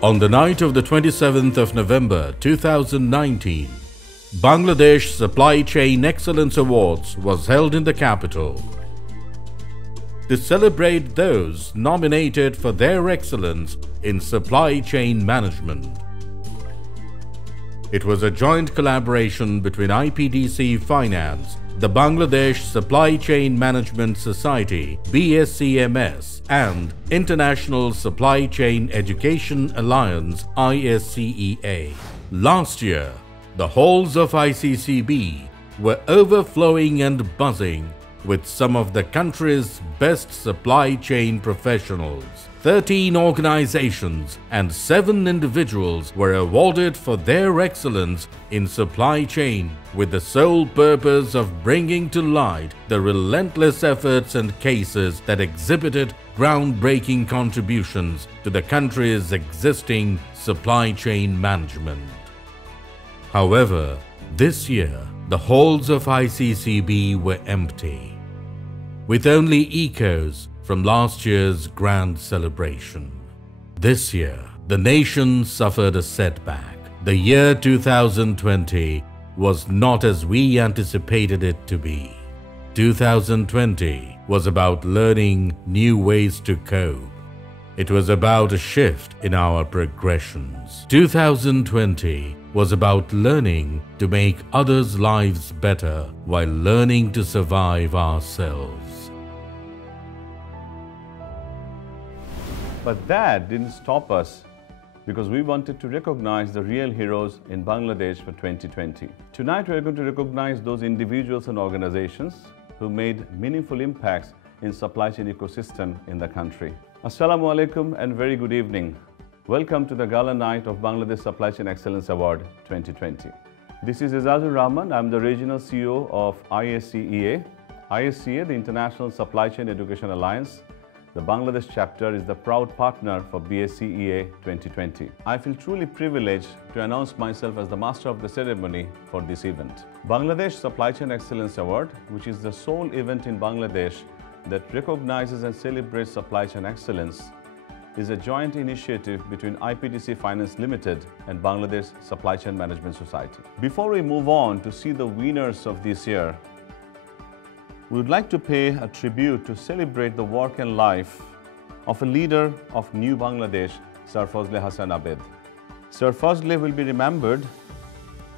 On the night of the 27th of November 2019, Bangladesh Supply Chain Excellence Awards was held in the capital to celebrate those nominated for their excellence in supply chain management. It was a joint collaboration between IPDC Finance, the Bangladesh Supply Chain Management Society (BSCMS) and International Supply Chain Education Alliance (ISCEA). Last year, the halls of ICCB were overflowing and buzzing with some of the country's best supply chain professionals. 13 organizations and 7 individuals were awarded for their excellence in supply chain with the sole purpose of bringing to light the relentless efforts and cases that exhibited groundbreaking contributions to the country's existing supply chain management. However, this year, the halls of ICCB were empty, with only echoes from last year's grand celebration. This year, the nation suffered a setback. The year 2020 was not as we anticipated it to be. 2020 was about learning new ways to cope. It was about a shift in our progressions. 2020 was about learning to make others' lives better while learning to survive ourselves. But that didn't stop us because we wanted to recognize the real heroes in Bangladesh for 2020. Tonight we are going to recognize those individuals and organizations who made meaningful impacts in supply chain ecosystem in the country. Assalamu alaikum and very good evening. Welcome to the Gala Night of Bangladesh Supply Chain Excellence Award 2020. This is Izazur Rahman. I'm the Regional CEO of ISCEA. ISCEA, the International Supply Chain Education Alliance, the Bangladesh chapter, is the proud partner for BSCEA 2020. I feel truly privileged to announce myself as the master of the ceremony for this event. Bangladesh Supply Chain Excellence Award, which is the sole event in Bangladesh that recognizes and celebrates supply chain excellence, is a joint initiative between IPDC Finance Limited and Bangladesh Supply Chain Management Society. Before we move on to see the winners of this year, we would like to pay a tribute to celebrate the work and life of a leader of New Bangladesh, Sir Fazle Hassan Abed. Sir Fazle will be remembered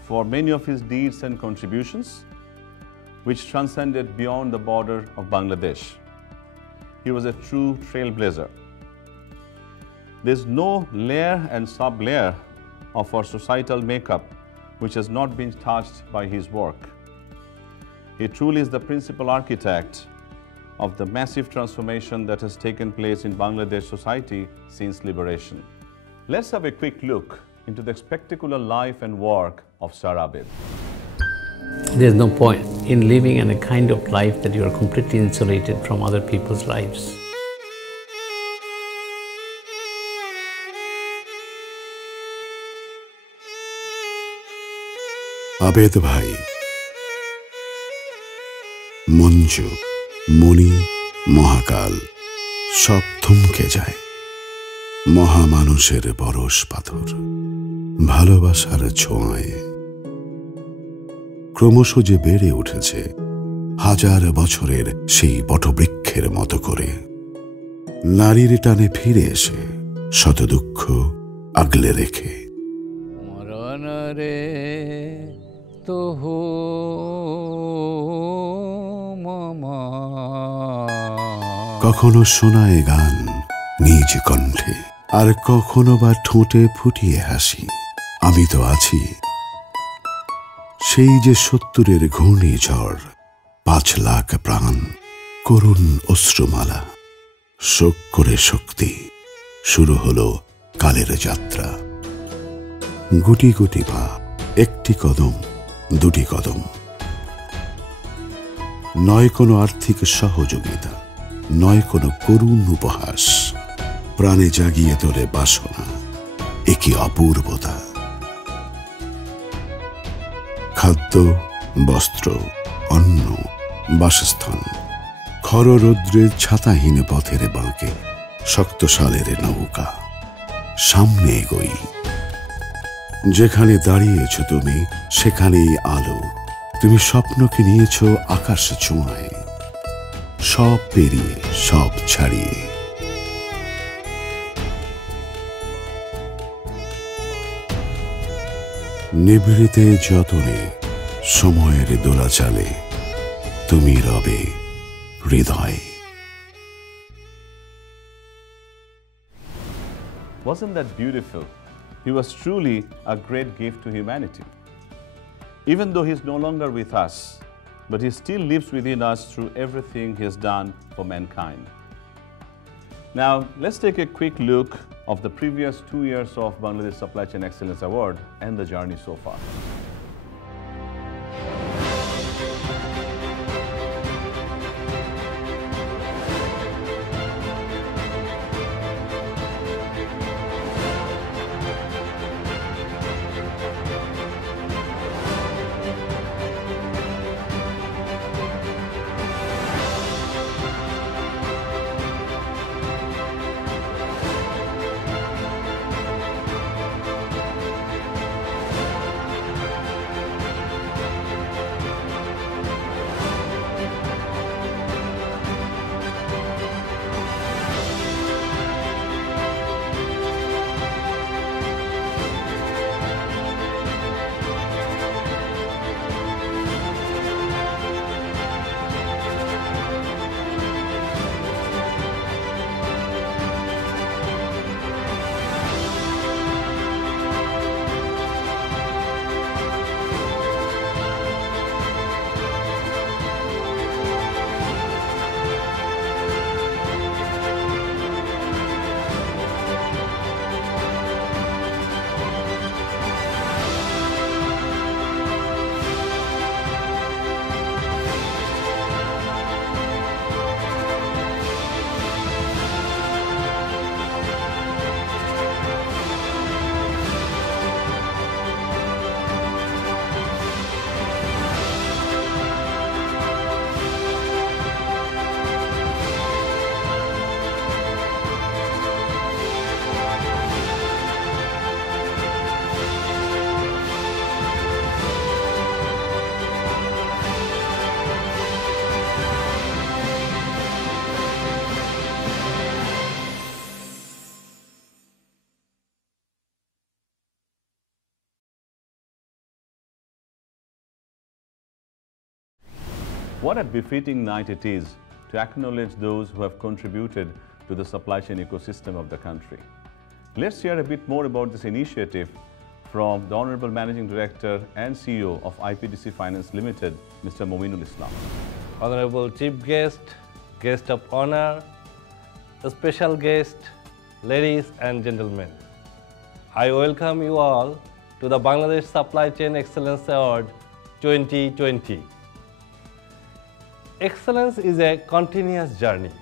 for many of his deeds and contributions, which transcended beyond the border of Bangladesh. He was a true trailblazer. There's no layer and sub-layer of our societal makeup which has not been touched by his work. He truly is the principal architect of the massive transformation that has taken place in Bangladesh society since liberation. Let's have a quick look into the spectacular life and work of Sir Abed. There's no point in living in a kind of life that you are completely insulated from other people's lives. আবেদ ভাই, মঞ্জু, মণি, মহাকাল সব থমকে যায়। মহামানুষের বরস পাথর ভালোবাসার ছোঁয়ায় ক্রমশ যে বেড়ে উঠেছে হাজার বছরের সেই বটবৃক্ষের মতো করে, নারীর টানে ফিরে এসে শত দুঃখ আগলে রেখে। মরণ রে তোহো মামা, কখনো শোনায় গান নিজ কণ্ঠে, আর কখনো বা ঠোঁটে ফুটিয়ে হাসি। আমি তো আছি, সেই যে ৭০-এর ঘূর্ণিঝড়, ৫ লাখ প্রাণ, করুণ অশ্রুমালা, শোক করে শক্তি, শুরু হলো কালের যাত্রা। গুটি গুটি পা, একটি কদম, দুটি কদম, নয় কোনো আর্থিক সহযোগিতা, নয় কোনো করুণ উপহাস, প্রাণে জাগিয়ে তোলে বাসনা, একই অপূর্বতা। খাদ্য, বস্ত্র, অন্ন, বাসস্থান, খর রৌদ্রের ছাতাহীন পথের বাঁকে শক্ত শালের নৌকা, সামনে এগোই। যেখানে দাঁড়িয়েছ তুমি সেখানেই আলো। তুমি স্বপ্নকে নিয়েছ আকাশ ছোঁয়ায়, সব পেরিয়ে সব ছাড়িয়ে। নিভৃতে যতনে সময়ের দোলাচালে তুমি রবে হৃদয়ে। Wasn't that beautiful? He was truly a great gift to humanity. Even though he's no longer with us, but he still lives within us through everything he has done for mankind. Now, let's take a quick look of the previous 2 years of Bangladesh Supply Chain Excellence Award and the journey so far. What a befitting night it is to acknowledge those who have contributed to the supply chain ecosystem of the country. Let's hear a bit more about this initiative from the Honorable Managing Director and CEO of IPDC Finance Limited, Mr. Mominul Islam. Honorable Chief Guest, Guest of Honor, Special Guest, ladies and gentlemen, I welcome you all to the Bangladesh Supply Chain Excellence Award 2020. Excellence is a continuous journey.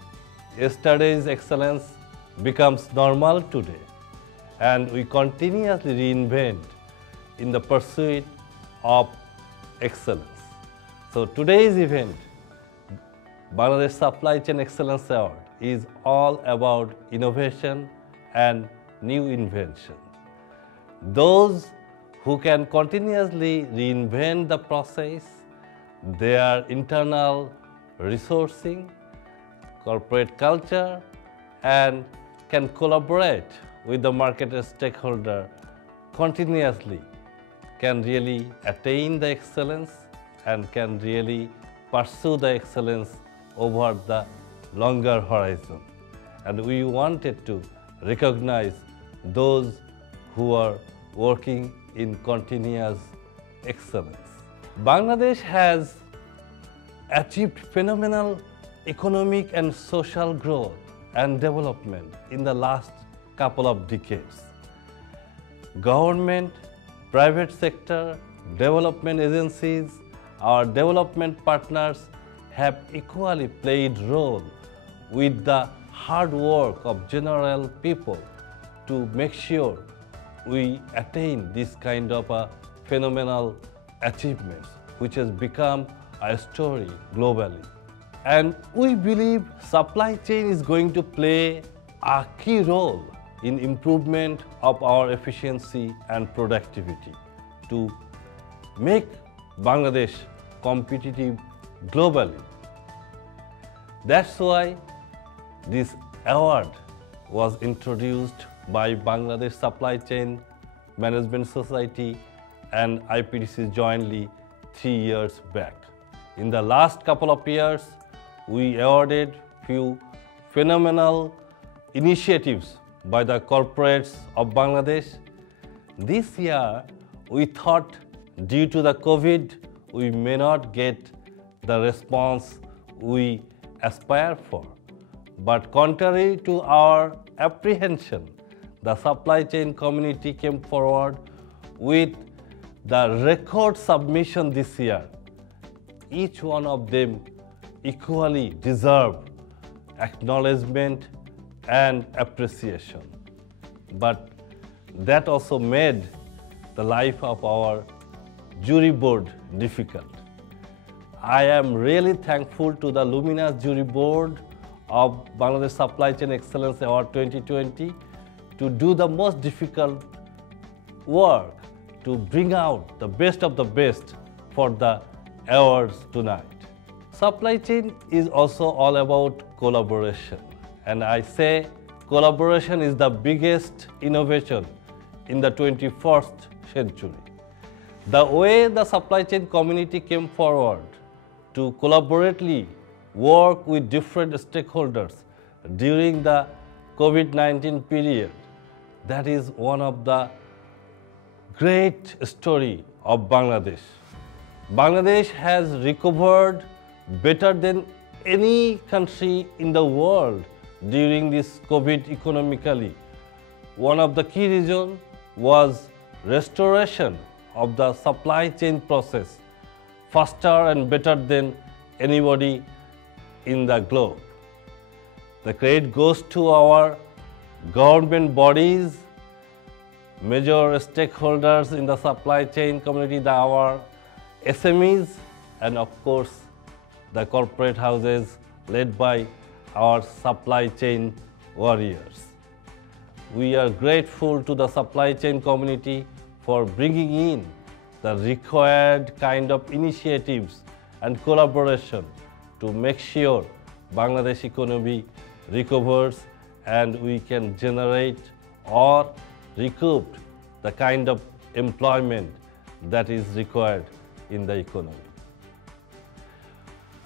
Yesterday's excellence becomes normal today, and we continuously reinvent in the pursuit of excellence. So today's event, Bangladesh Supply Chain Excellence Award, is all about innovation and new invention. Those who can continuously reinvent the process, their internal resourcing, corporate culture, and can collaborate with the market stakeholder continuously, can really attain the excellence and can really pursue the excellence over the longer horizon. And we wanted to recognize those who are working in continuous excellence. Bangladesh has achieved phenomenal economic and social growth and development in the last couple of decades. Government, private sector, development agencies, our development partners have equally played role with the hard work of general people to make sure we attain this kind of a phenomenal achievements, which has become a story globally. And we believe supply chain is going to play a key role in improvement of our efficiency and productivity to make Bangladesh competitive globally. That's why this award was introduced by Bangladesh Supply Chain Management Society and IPDC jointly 3 years back. In the last couple of years, we awarded few phenomenal initiatives by the corporates of Bangladesh. This year, we thought due to the COVID, we may not get the response we aspire for. But contrary to our apprehension, the supply chain community came forward with the record submission this year. Each one of them equally deserve acknowledgement and appreciation. But that also made the life of our jury board difficult. I am really thankful to the luminous jury board of Bangladesh Supply Chain Excellence Award 2020 to do the most difficult work to bring out the best of the best for the awards tonight. Supply chain is also all about collaboration, and I say collaboration is the biggest innovation in the 21st century. The way the supply chain community came forward to collaboratively work with different stakeholders during the COVID-19 period, that is one of the great story of Bangladesh. Bangladesh has recovered better than any country in the world during this COVID economically. One of the key reasons was restoration of the supply chain process faster and better than anybody in the globe. The credit goes to our government bodies, major stakeholders in the supply chain community, our SMEs, and of course the corporate houses led by our supply chain warriors. We are grateful to the supply chain community for bringing in the required kind of initiatives and collaboration to make sure Bangladesh economy recovers and we can generate or recoup the kind of employment that is required in the economy.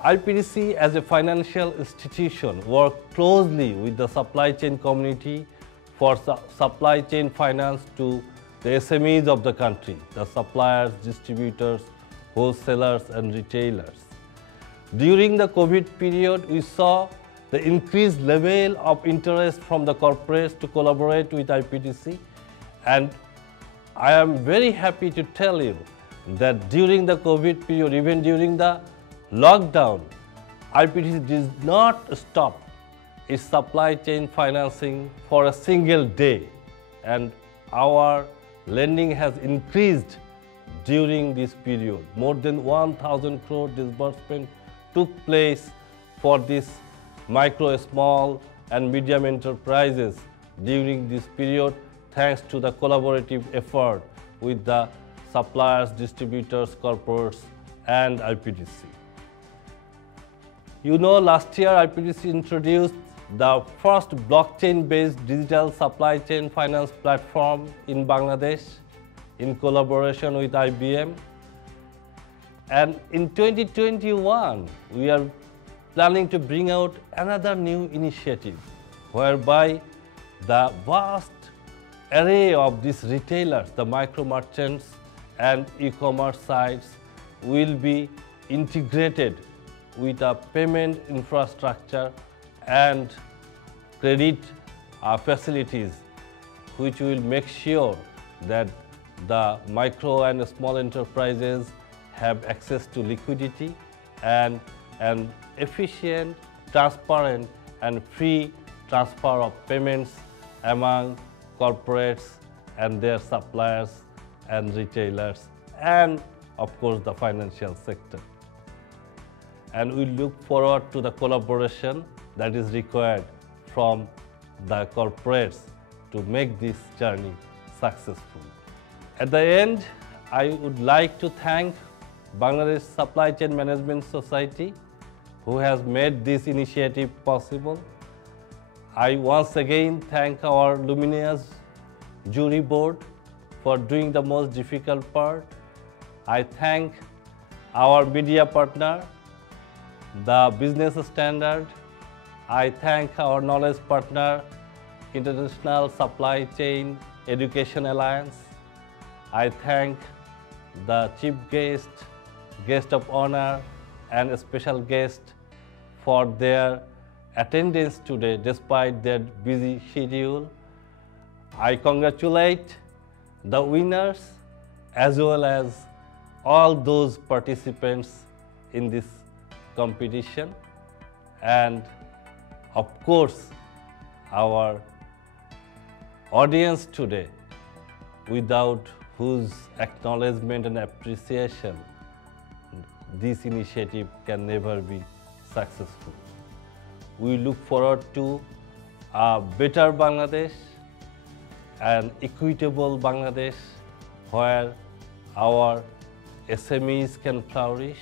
IPDC as a financial institution works closely with the supply chain community for supply chain finance to the SMEs of the country, the suppliers, distributors, wholesalers and retailers. During the COVID period, we saw the increased level of interest from the corporates to collaborate with IPDC, and I am very happy to tell you that during the COVID period, even during the lockdown, IPDC did not stop its supply chain financing for a single day, and our lending has increased during this period. More than 1,000 crore disbursement took place for this micro, small and medium enterprises during this period, thanks to the collaborative effort with the suppliers, distributors, corporates and IPDC. You know, last year IPDC introduced the first blockchain-based digital supply chain finance platform in Bangladesh in collaboration with IBM. And in 2021, we are planning to bring out another new initiative whereby the vast array of these retailers, the micro merchants and e-commerce sites will be integrated with a payment infrastructure and credit facilities, which will make sure that the micro and small enterprises have access to liquidity and an efficient, transparent and free transfer of payments among corporates and their suppliers and retailers and of course the financial sector. And we look forward to the collaboration that is required from the corporates to make this journey successful. At the end, I would like to thank Bangladesh Supply Chain Management Society, who has made this initiative possible. I once again thank our luminous jury board for doing the most difficult part. I thank our media partner, the Business Standard. I thank our knowledge partner, International Supply Chain Education Alliance. I thank the chief guest, guest of honor, and a special guest for their attendance today despite their busy schedule. I congratulate the winners as well as all those participants in this competition, and of course our audience today, without whose acknowledgement and appreciation this initiative can never be successful. We look forward to a better Bangladesh, an equitable Bangladesh where our SMEs can flourish,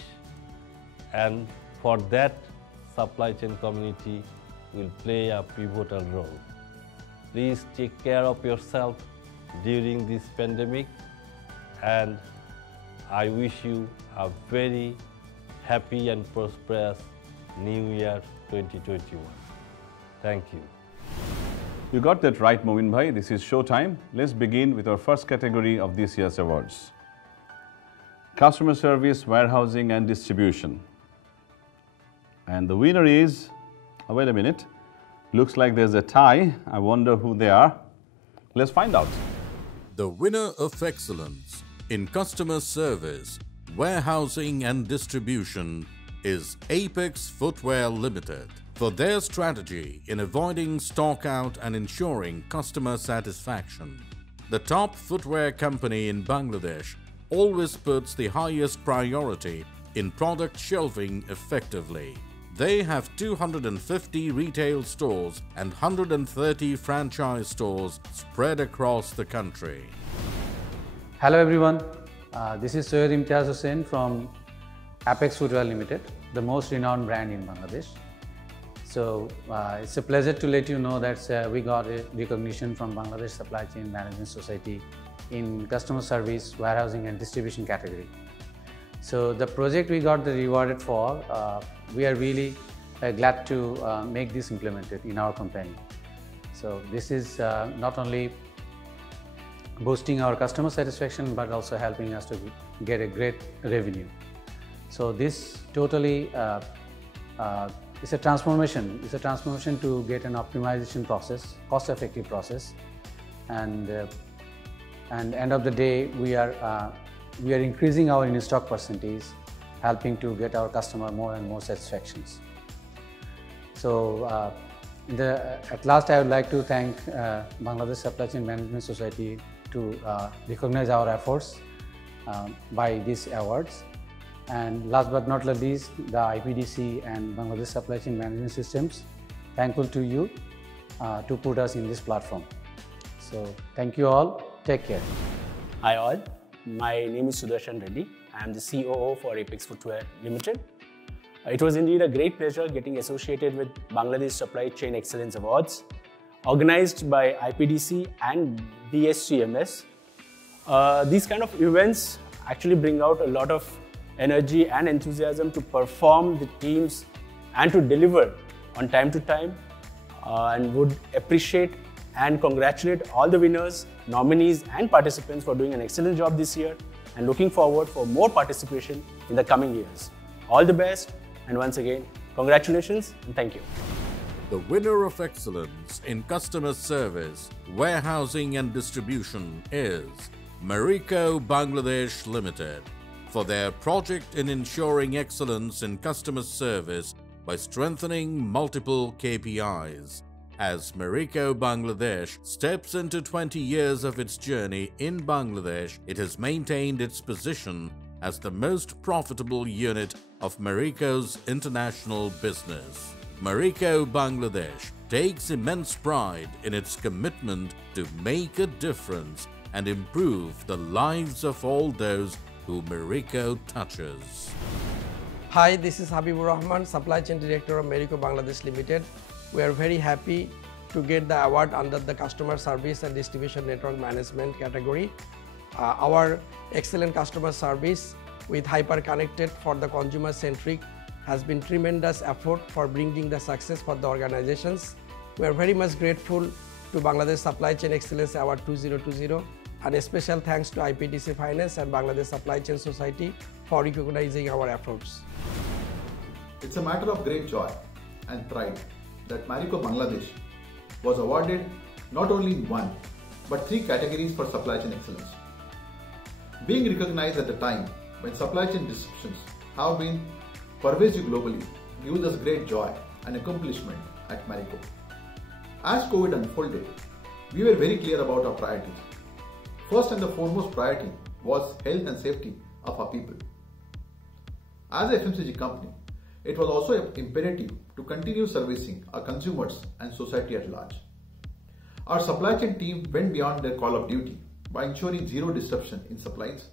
and for that supply chain community will play a pivotal role. Please take care of yourself during this pandemic, and I wish you a very happy and prosperous New Year 2021. Thank you. You got that right, Movin Bhai. This is showtime. Let's begin with our first category of this year's awards. Customer Service, Warehousing and Distribution. And the winner is, oh, wait a minute, looks like there's a tie. I wonder who they are. Let's find out. The winner of excellence in customer service, warehousing and distribution is Apex Footwear Limited for their strategy in avoiding stock out and ensuring customer satisfaction. The top footwear company in Bangladesh always puts the highest priority in product shelving effectively. They have 250 retail stores and 130 franchise stores spread across the country. Hello everyone, this is Soyed Imtiaz Hussain from Apex Footwear Limited, the most renowned brand in Bangladesh. So it's a pleasure to let you know that we got a recognition from Bangladesh Supply Chain Management Society in customer service, warehousing and distribution category. So the project we got the rewarded for, we are really glad to make this implemented in our company. So this is not only boosting our customer satisfaction but also helping us to get a great revenue. So this totally is a transformation. It's a transformation to get an optimization process, cost-effective process, and end of the day we are increasing our in-stock percentage, helping to get our customer more and more satisfactions. So at last I would like to thank Bangladesh Supply Chain Management Society to recognize our efforts by these awards. And last but not least, the IPDC and Bangladesh Supply Chain Management Systems, thankful to you to put us in this platform. So thank you all, take care. Hi all, my name is Sudarshan Reddy. I am the COO for Apex Footwear Limited. It was indeed a great pleasure getting associated with Bangladesh Supply Chain Excellence Awards, organized by IPDC and BSCMS. These kind of events actually bring out a lot of energy and enthusiasm to perform the teams and to deliver on time to time, and would appreciate and congratulate all the winners, nominees and participants for doing an excellent job this year, and looking forward for more participation in the coming years. All the best, and once again, congratulations and thank you. The winner of excellence in customer service, warehousing and distribution is Marico Bangladesh Limited for their project in ensuring excellence in customer service by strengthening multiple KPIs. As Marico Bangladesh steps into 20 years of its journey in Bangladesh, it has maintained its position as the most profitable unit of Marico's international business. Marico Bangladesh takes immense pride in its commitment to make a difference and improve the lives of all those who Marico touches. Hi, this is Habibur Rahman, Supply Chain Director of Marico Bangladesh Limited. We are very happy to get the award under the Customer Service and Distribution Network Management category. Our excellent customer service with hyper-connected for the consumer-centric has been tremendous effort for bringing the success for the organizations. We are very much grateful to Bangladesh Supply Chain Excellence Award 2020 and a special thanks to IPDC Finance and Bangladesh Supply Chain Society for recognizing our efforts. It's a matter of great joy and pride that Marico Bangladesh was awarded not only in one but 3 categories for supply chain excellence. Being recognized at the time when supply chain disruptions have been pervasive globally gives us great joy and accomplishment at Marico. As COVID unfolded, we were very clear about our priorities. First and the foremost priority was health and safety of our people. As a FMCG company, it was also imperative to continue servicing our consumers and society at large. Our supply chain team went beyond their call of duty by ensuring zero disruption in supplies,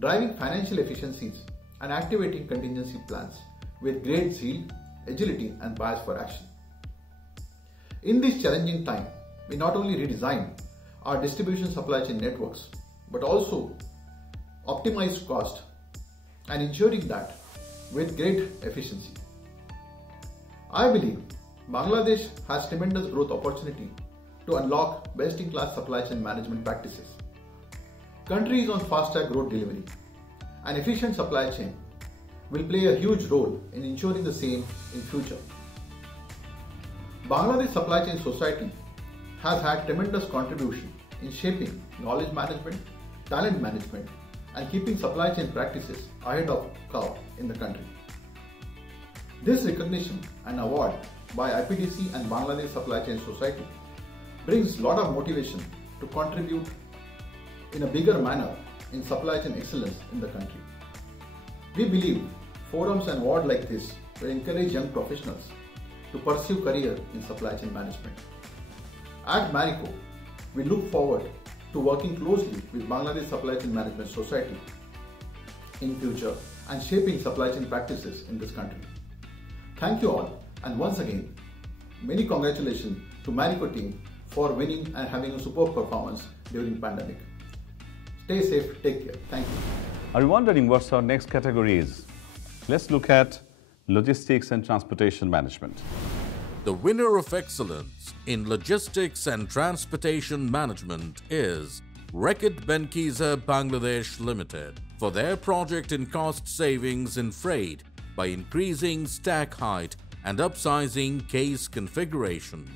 driving financial efficiencies and activating contingency plans with great zeal, agility and bias for action. In this challenging time, we not only redesigned our distribution supply chain networks, but also optimized cost and ensuring that with great efficiency. I believe Bangladesh has tremendous growth opportunity to unlock best-in-class supply chain management practices. Country is on fast-track growth delivery. An efficient supply chain will play a huge role in ensuring the same in future. Bangladesh Supply Chain Society has had tremendous contribution in shaping knowledge management, talent management, and keeping supply chain practices ahead of curve in the country. This recognition and award by IPDC and Bangladesh Supply Chain Society brings a lot of motivation to contribute in a bigger manner in supply chain excellence in the country. We believe forums and awards like this will encourage young professionals to pursue career in supply chain management. At Marico, we look forward to working closely with Bangladesh Supply Chain Management Society in future and shaping supply chain practices in this country. Thank you all, and once again, many congratulations to Marico team for winning and having a superb performance during pandemic. Stay safe, take care. Thank you. Are you wondering what our next category is? Let's look at logistics and transportation management. The winner of excellence in logistics and transportation management is Reckitt Benckiser Bangladesh Limited for their project in cost savings in freight by increasing stack height and upsizing case configuration.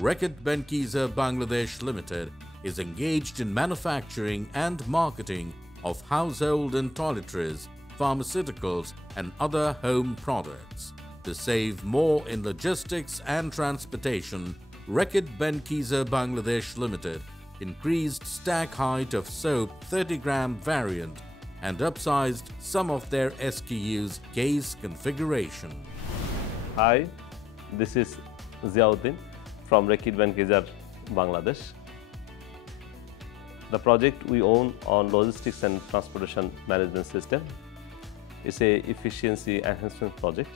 Reckitt Benckiser Bangladesh Limited is engaged in manufacturing and marketing of household and toiletries, pharmaceuticals and other home products. To save more in logistics and transportation, Reckitt Benckiser Bangladesh Limited increased stack height of soap 30-gram variant and upsized some of their SKUs case configuration. Hi, this is Ziauddin from Reckitt Benckiser Bangladesh. The project we own on logistics and transportation management system is a efficiency enhancement project.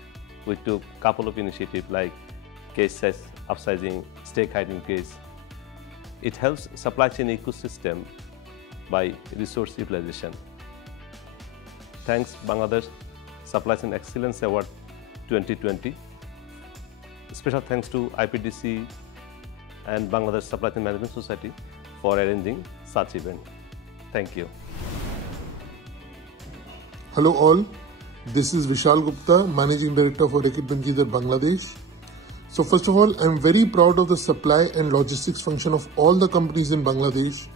We took a couple of initiatives like case size upsizing, stack height increase. It helps supply chain ecosystem by resource utilization. Thanks Bangladesh Supply Chain Excellence Award 2020. Special thanks to IPDC and Bangladesh Supply Chain Management Society for arranging such event. Thank you. Hello all, this is Vishal Gupta, Managing Director for Reckitt Benckiser Bangladesh. So first of all, I'm very proud of the supply and logistics function of all the companies in Bangladesh,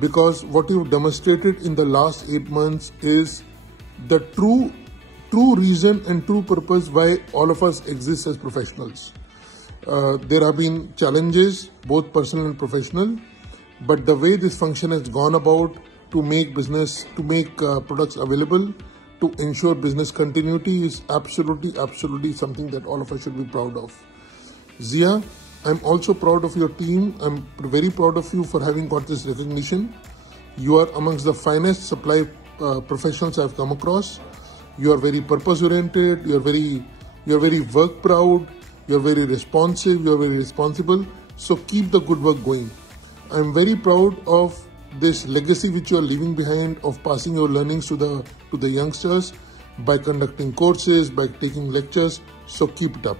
because what you've demonstrated in the last 8 months is the true reason and true purpose why all of us exist as professionals. There have been challenges, both personal and professional, but the way this function has gone about to make business, to make products available, to ensure business continuity is absolutely something that all of us should be proud of. Zia, I'm also proud of your team. I'm very proud of you for having got this recognition. You are amongst the finest supply professionals I've come across. You are very purpose-oriented. You're very work-proud. You're very responsive. You're very responsible. So keep the good work going. I'm very proud of this legacy which you are leaving behind of passing your learnings to the youngsters by conducting courses, by taking lectures. So keep it up.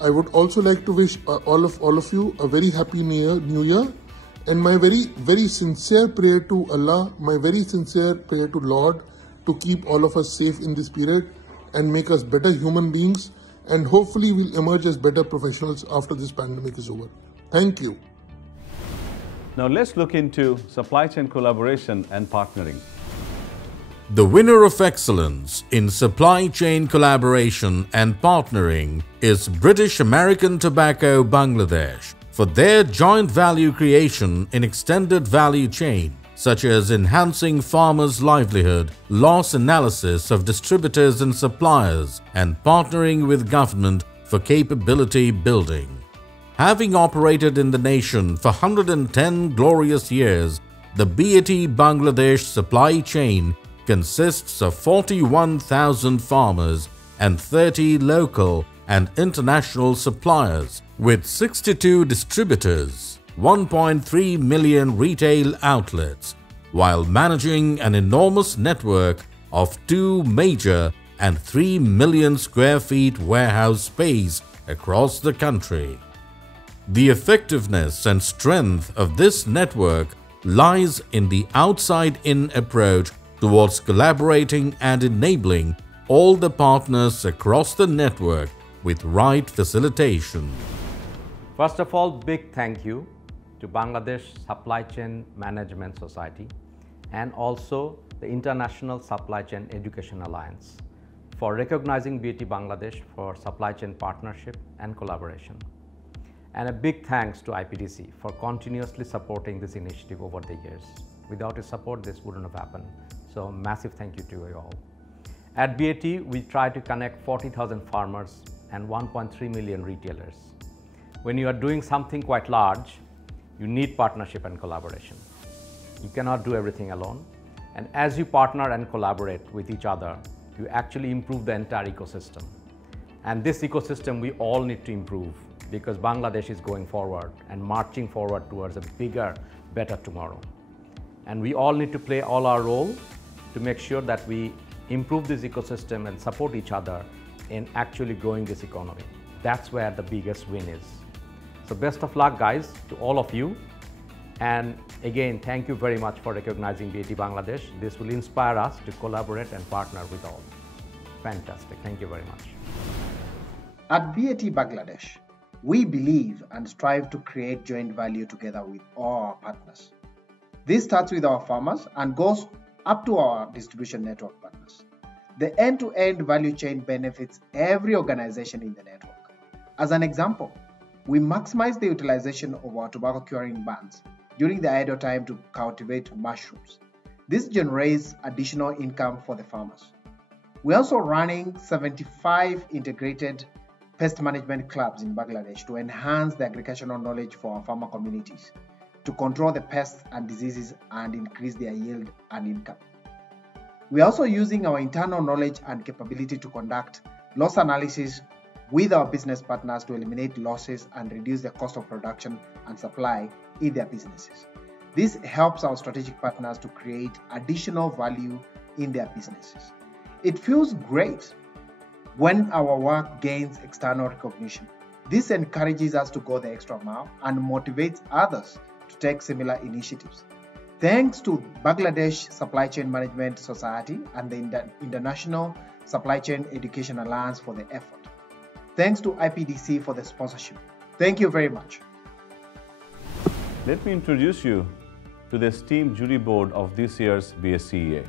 I would also like to wish all of you a very happy new year, and my very sincere prayer to Allah, my very sincere prayer to Lord to keep all of us safe in this period and make us better human beings, and hopefully we'll emerge as better professionals after this pandemic is over. Thank you. Now let's look into supply chain collaboration and partnering. The winner of excellence in supply chain collaboration and partnering is British American Tobacco Bangladesh for their joint value creation in extended value chain, such as enhancing farmers' livelihood, loss analysis of distributors and suppliers, and partnering with government for capability building. Having operated in the nation for 110 glorious years, the BAT Bangladesh supply chain consists of 41,000 farmers and 30 local and international suppliers with 62 distributors, 1.3 million retail outlets, while managing an enormous network of 2 major and 3 million square feet warehouse space across the country. The effectiveness and strength of this network lies in the outside-in approach towards collaborating and enabling all the partners across the network with right facilitation. First of all, big thank you to Bangladesh Supply Chain Management Society and also the International Supply Chain Education Alliance for recognizing BAT Bangladesh for supply chain partnership and collaboration. And a big thanks to IPDC for continuously supporting this initiative over the years. Without his support, this wouldn't have happened. So massive thank you to you all. At BAT, we try to connect 40,000 farmers and 1.3 million retailers. When you are doing something quite large, you need partnership and collaboration. You cannot do everything alone. And as you partner and collaborate with each other, you actually improve the entire ecosystem. And this ecosystem we all need to improve because Bangladesh is going forward and marching forward towards a bigger, better tomorrow. And we all need to play all our role to make sure that we improve this ecosystem and support each other in actually growing this economy. That's where the biggest win is. So best of luck, guys, to all of you. And again, thank you very much for recognizing BAT Bangladesh. This will inspire us to collaborate and partner with all. Fantastic. Thank you very much. At BAT Bangladesh, we believe and strive to create joint value together with all our partners. This starts with our farmers and goes up to our distribution network partners. The end-to-end value chain benefits every organization in the network. As an example, we maximize the utilization of our tobacco curing bands during the idle time to cultivate mushrooms. This generates additional income for the farmers. We're also running 75 integrated pest management clubs in Bangladesh to enhance the agricultural knowledge for our farmer communities, to control the pests and diseases and increase their yield and income. We are also using our internal knowledge and capability to conduct loss analysis with our business partners to eliminate losses and reduce the cost of production and supply in their businesses. This helps our strategic partners to create additional value in their businesses. It feels great when our work gains external recognition. This encourages us to go the extra mile and motivates others to take similar initiatives. Thanks to Bangladesh Supply Chain Management Society and the International Supply Chain Education Alliance for the effort. Thanks to IPDC for the sponsorship. Thank you very much. Let me introduce you to the esteemed jury board of this year's BSCEA.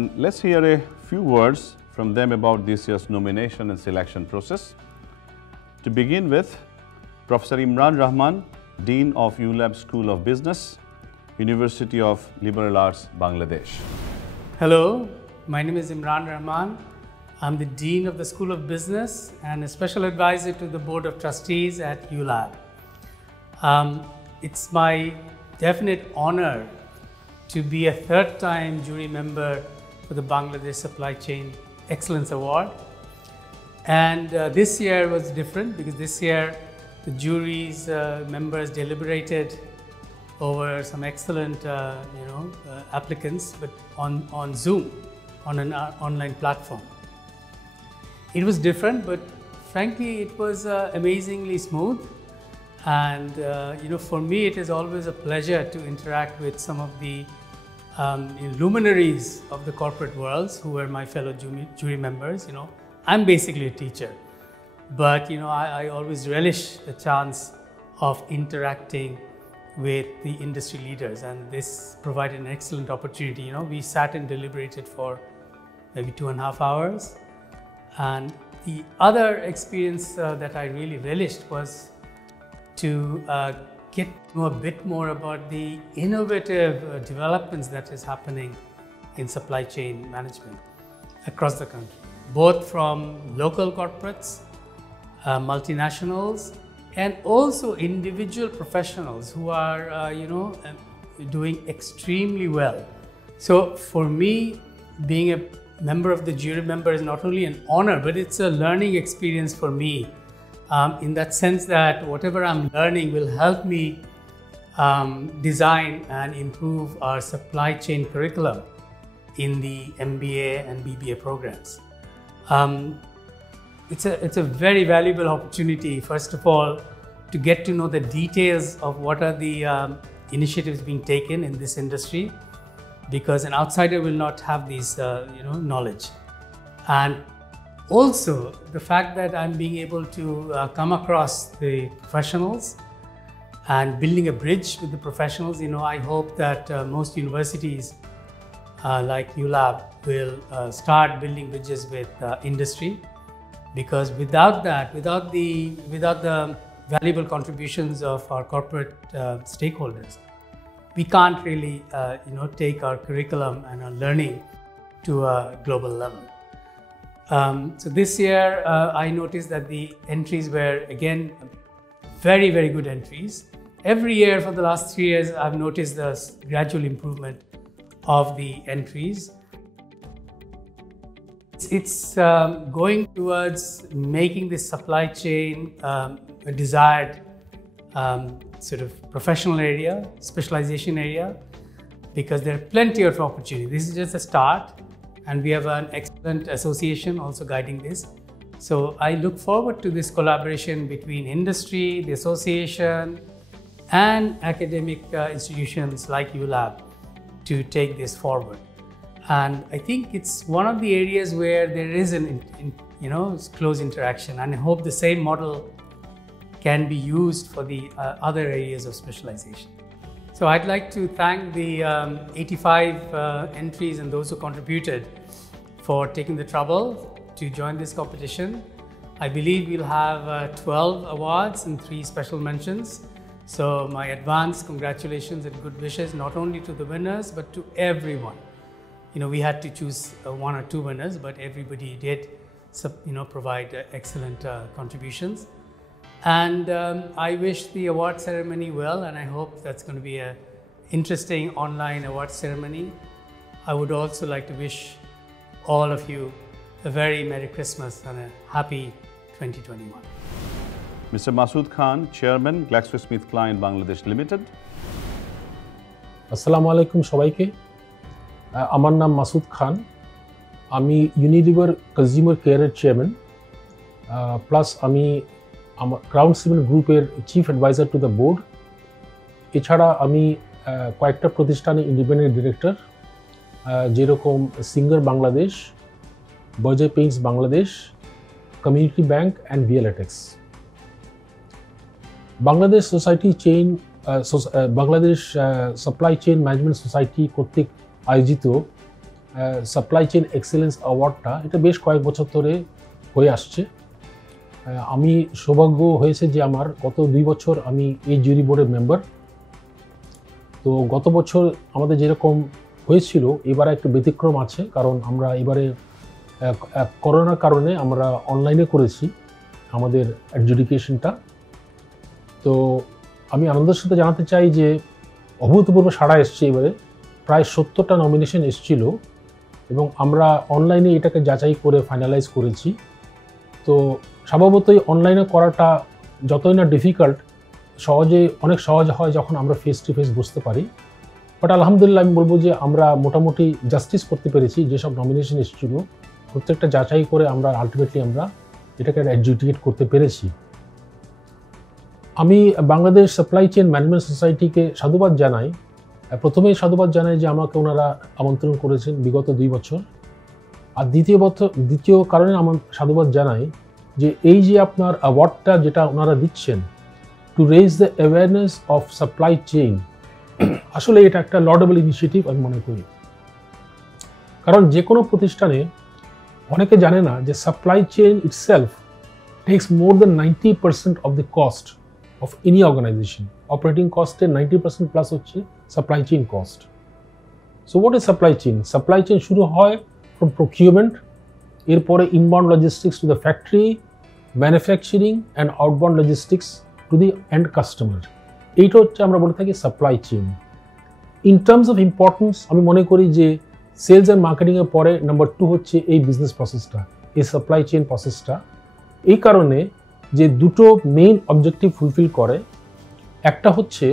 And let's hear a few words from them about this year's nomination and selection process. To begin with, Professor Imran Rahman, Dean of ULAB School of Business, University of Liberal Arts, Bangladesh. Hello, my name is Imran Rahman. I'm the Dean of the School of Business and a Special Advisor to the Board of Trustees at ULAB. It's my definite honor to be a third-time jury member for the Bangladesh Supply Chain Excellence Award. And this year was different because this year the jury's members deliberated over some excellent applicants, but on Zoom, on an online platform. It was different, but frankly it was amazingly smooth. And for me it is always a pleasure to interact with some of the luminaries of the corporate worlds who were my fellow jury members. I'm basically a teacher, but I always relish the chance of interacting with the industry leaders, and this provided an excellent opportunity. We sat and deliberated for maybe 2.5 hours. And the other experience that I really relished was to get to know a bit more about the innovative developments that is happening in supply chain management across the country, both from local corporates, multinationals, and also individual professionals who are, doing extremely well. So for me, being a member of the jury member is not only an honor, but it's a learning experience for me, in that sense that whatever I'm learning will help me design and improve our supply chain curriculum in the MBA and BBA programs. It's a very valuable opportunity, first of all, to get to know the details of what are the initiatives being taken in this industry, because an outsider will not have these knowledge. And also the fact that I'm being able to come across the professionals and building a bridge with the professionals. I hope that most universities like ULAB will start building bridges with industry, because without that, without the valuable contributions of our corporate stakeholders, we can't really take our curriculum and our learning to a global level. So this year I noticed that the entries were again very, very good entries. Every year for the last 3 years I've noticed the gradual improvement of the entries. It's going towards making this supply chain a desired sort of professional area, specialization area, because there are plenty of opportunities. This is just a start, and we have an excellent association also guiding this. So I look forward to this collaboration between industry, the association, and academic institutions like ULAB to take this forward. And I think it's one of the areas where there is close interaction, and I hope the same model can be used for the other areas of specialization. So I'd like to thank the 85 entries and those who contributed for taking the trouble to join this competition. I believe we'll have 12 awards and 3 special mentions. So my advance congratulations and good wishes, not only to the winners, but to everyone. We had to choose 1 or 2 winners, but everybody did provide excellent contributions. And I wish the award ceremony well, and I hope that's going to be an interesting online award ceremony. I would also like to wish all of you a very Merry Christmas and a happy 2021. Mr. Masood Khan, Chairman, GlaxoSmithKline Bangladesh Limited. Assalamu alaikum সবাইকে। আমার নাম মাসুদ খান। আমি Unilever consumer কেয়ারের chairman, plus আমি Crown Cement গ্রুপের chief adviser to the board. এছাড়া আমি কয়েকটা প্রতিষ্ঠানে ইন্ডিপেন্ডেন্ট ডিরেক্টর, যেরকম সিঙ্গার বাংলাদেশ, বজয় paints Bangladesh, community bank and ভিএলএটেক্স। Bangladesh supply chain management society কর্তৃক আয়োজিত সাপ্লাই চেইন এক্সেলেন্স অ্যাওয়ার্ডটা এটা বেশ কয়েক বছর ধরে হয়ে আসছে। আমি সৌভাগ্য হয়েছে যে আমার গত 2 বছর আমি এই জুরি বোর্ডের মেম্বার। তো গত বছর আমাদের যেরকম হয়েছিল এবারে একটু ব্যতিক্রম আছে, কারণ আমরা এবারে করোনার কারণে আমরা অনলাইনে করেছি আমাদের অ্যাডজুডিকেশনটা। তো আমি আনন্দের সাথে জানাতে চাই যে অভূতপূর্ব সাড়া এসছে এবারে, প্রায় 70টা নমিনেশন এসেছিল এবং আমরা অনলাইনে এটাকে যাচাই করে ফাইনালাইজ করেছি। তো স্বভাবতই অনলাইনে করাটা যতই না ডিফিকাল্ট, অনেক সহজ হয় যখন আমরা ফেস টু ফেস বুঝতে পারি। বাট আলহামদুলিল্লাহ আমি বলবো যে আমরা মোটামুটি জাস্টিস করতে পেরেছি। যেসব নমিনেশন এসেছিল প্রত্যেকটা যাচাই করে আমরা আলটিমেটলি আমরা এটাকে অ্যাডজুডিকেট করতে পেরেছি। আমি বাংলাদেশ সাপ্লাই চেইন ম্যানেজমেন্ট সোসাইটিকে সাধুবাদ জানাই। প্রথমেই সাধুবাদ জানাই যে আমাকে ওনারা আমন্ত্রণ করেছেন বিগত 2 বছর। আর দ্বিতীয় কারণে আমার সাধুবাদ জানাই যে এই যে আপনার অ্যাওয়ার্ডটা যেটা ওনারা দিচ্ছেন to raise the awareness of supply chain, আসলে এটা একটা লডেবল ইনিশিয়েটিভ আমি মনে করি। কারণ যে কোনো প্রতিষ্ঠানে অনেকে জানে না যে supply chain itself takes more than 90% of the cost of any organization. Operating cost 90% plus হচ্ছে supply chain cost. So what is supply chain? Supply chain শুরু হয় from procurement, এরপরে inbound logistics to the factory, manufacturing and outbound logistics to the end customer. এইটা হচ্ছে আমরা বলে থাকি supply chain. In terms of importance আমি মনে করি যে সেলস এন্ড মার্কেটিং এর পরে নাম্বার 2 হচ্ছে এই বিজনেস প্রসেসটা, এই সাপ্লাই চেইন প্রসেসটা। এই কারণে যে দুটো মেইন অবজেক্টিভ ফুলফিল করে, একটা হচ্ছে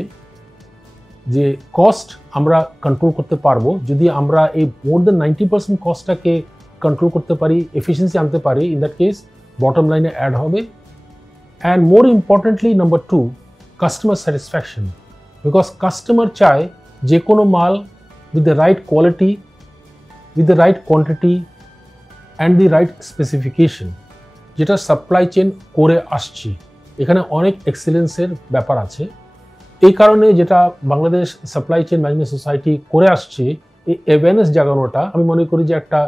যে কস্ট আমরা কন্ট্রোল করতে পারবো যদি আমরা এই মোর দেন 90% কস্টটাকে কন্ট্রোল করতে পারি, এফিসিয়েন্সি আনতে পারি। ইন দ্যাট কেস বটম লাইনে অ্যাড হবে। And more importantly number 2 customer satisfaction, because customer চায় যে কোনো মাল with the right quality, with the right quantity and the right specification, যেটা সাপ্লাই চেইন করে আসছি। এখানে অনেক এক্সেলেন্সের ব্যাপার আছে। এই কারণে যেটা Bangladesh supply chain management society করে আসছে, এই অ্যাওয়ারনেস জাগানোটা আমি মনে করি যে একটা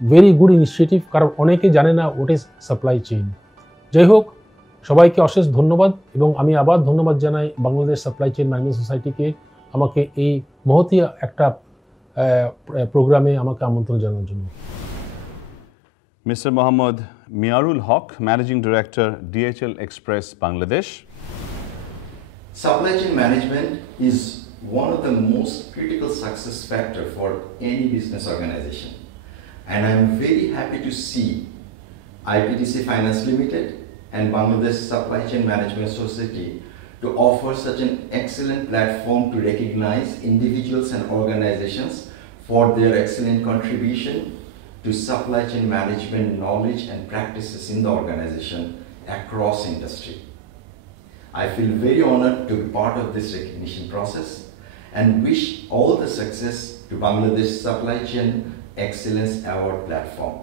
ভেরি গুড ইনিশিয়েটিভ, কারণ অনেকে জানে না হোয়াট ইজ সাপ্লাই চেইন। যাই হোক, সবাইকে অশেষ ধন্যবাদ এবং আমি আবার ধন্যবাদ জানাই বাংলাদেশ সাপ্লাই চেইন ম্যানেজমেন্ট সোসাইটিকে আমাকে এই মহতী একটা প্রোগ্রামে আমাকে আমন্ত্রণ জানানোর জন্য। Mr. Mohammad Miarul Haq, Managing Director, DHL Express, Bangladesh. Supply chain management is one of the most critical success factor for any business organization. And I'm very happy to see IPDC Finance Limited and Bangladesh Supply Chain Management Society to offer such an excellent platform to recognize individuals and organizations for their excellent contribution to supply chain management knowledge and practices in the organization across industry. I feel very honored to be part of this recognition process and wish all the success to Bangladesh Supply Chain Excellence Award platform.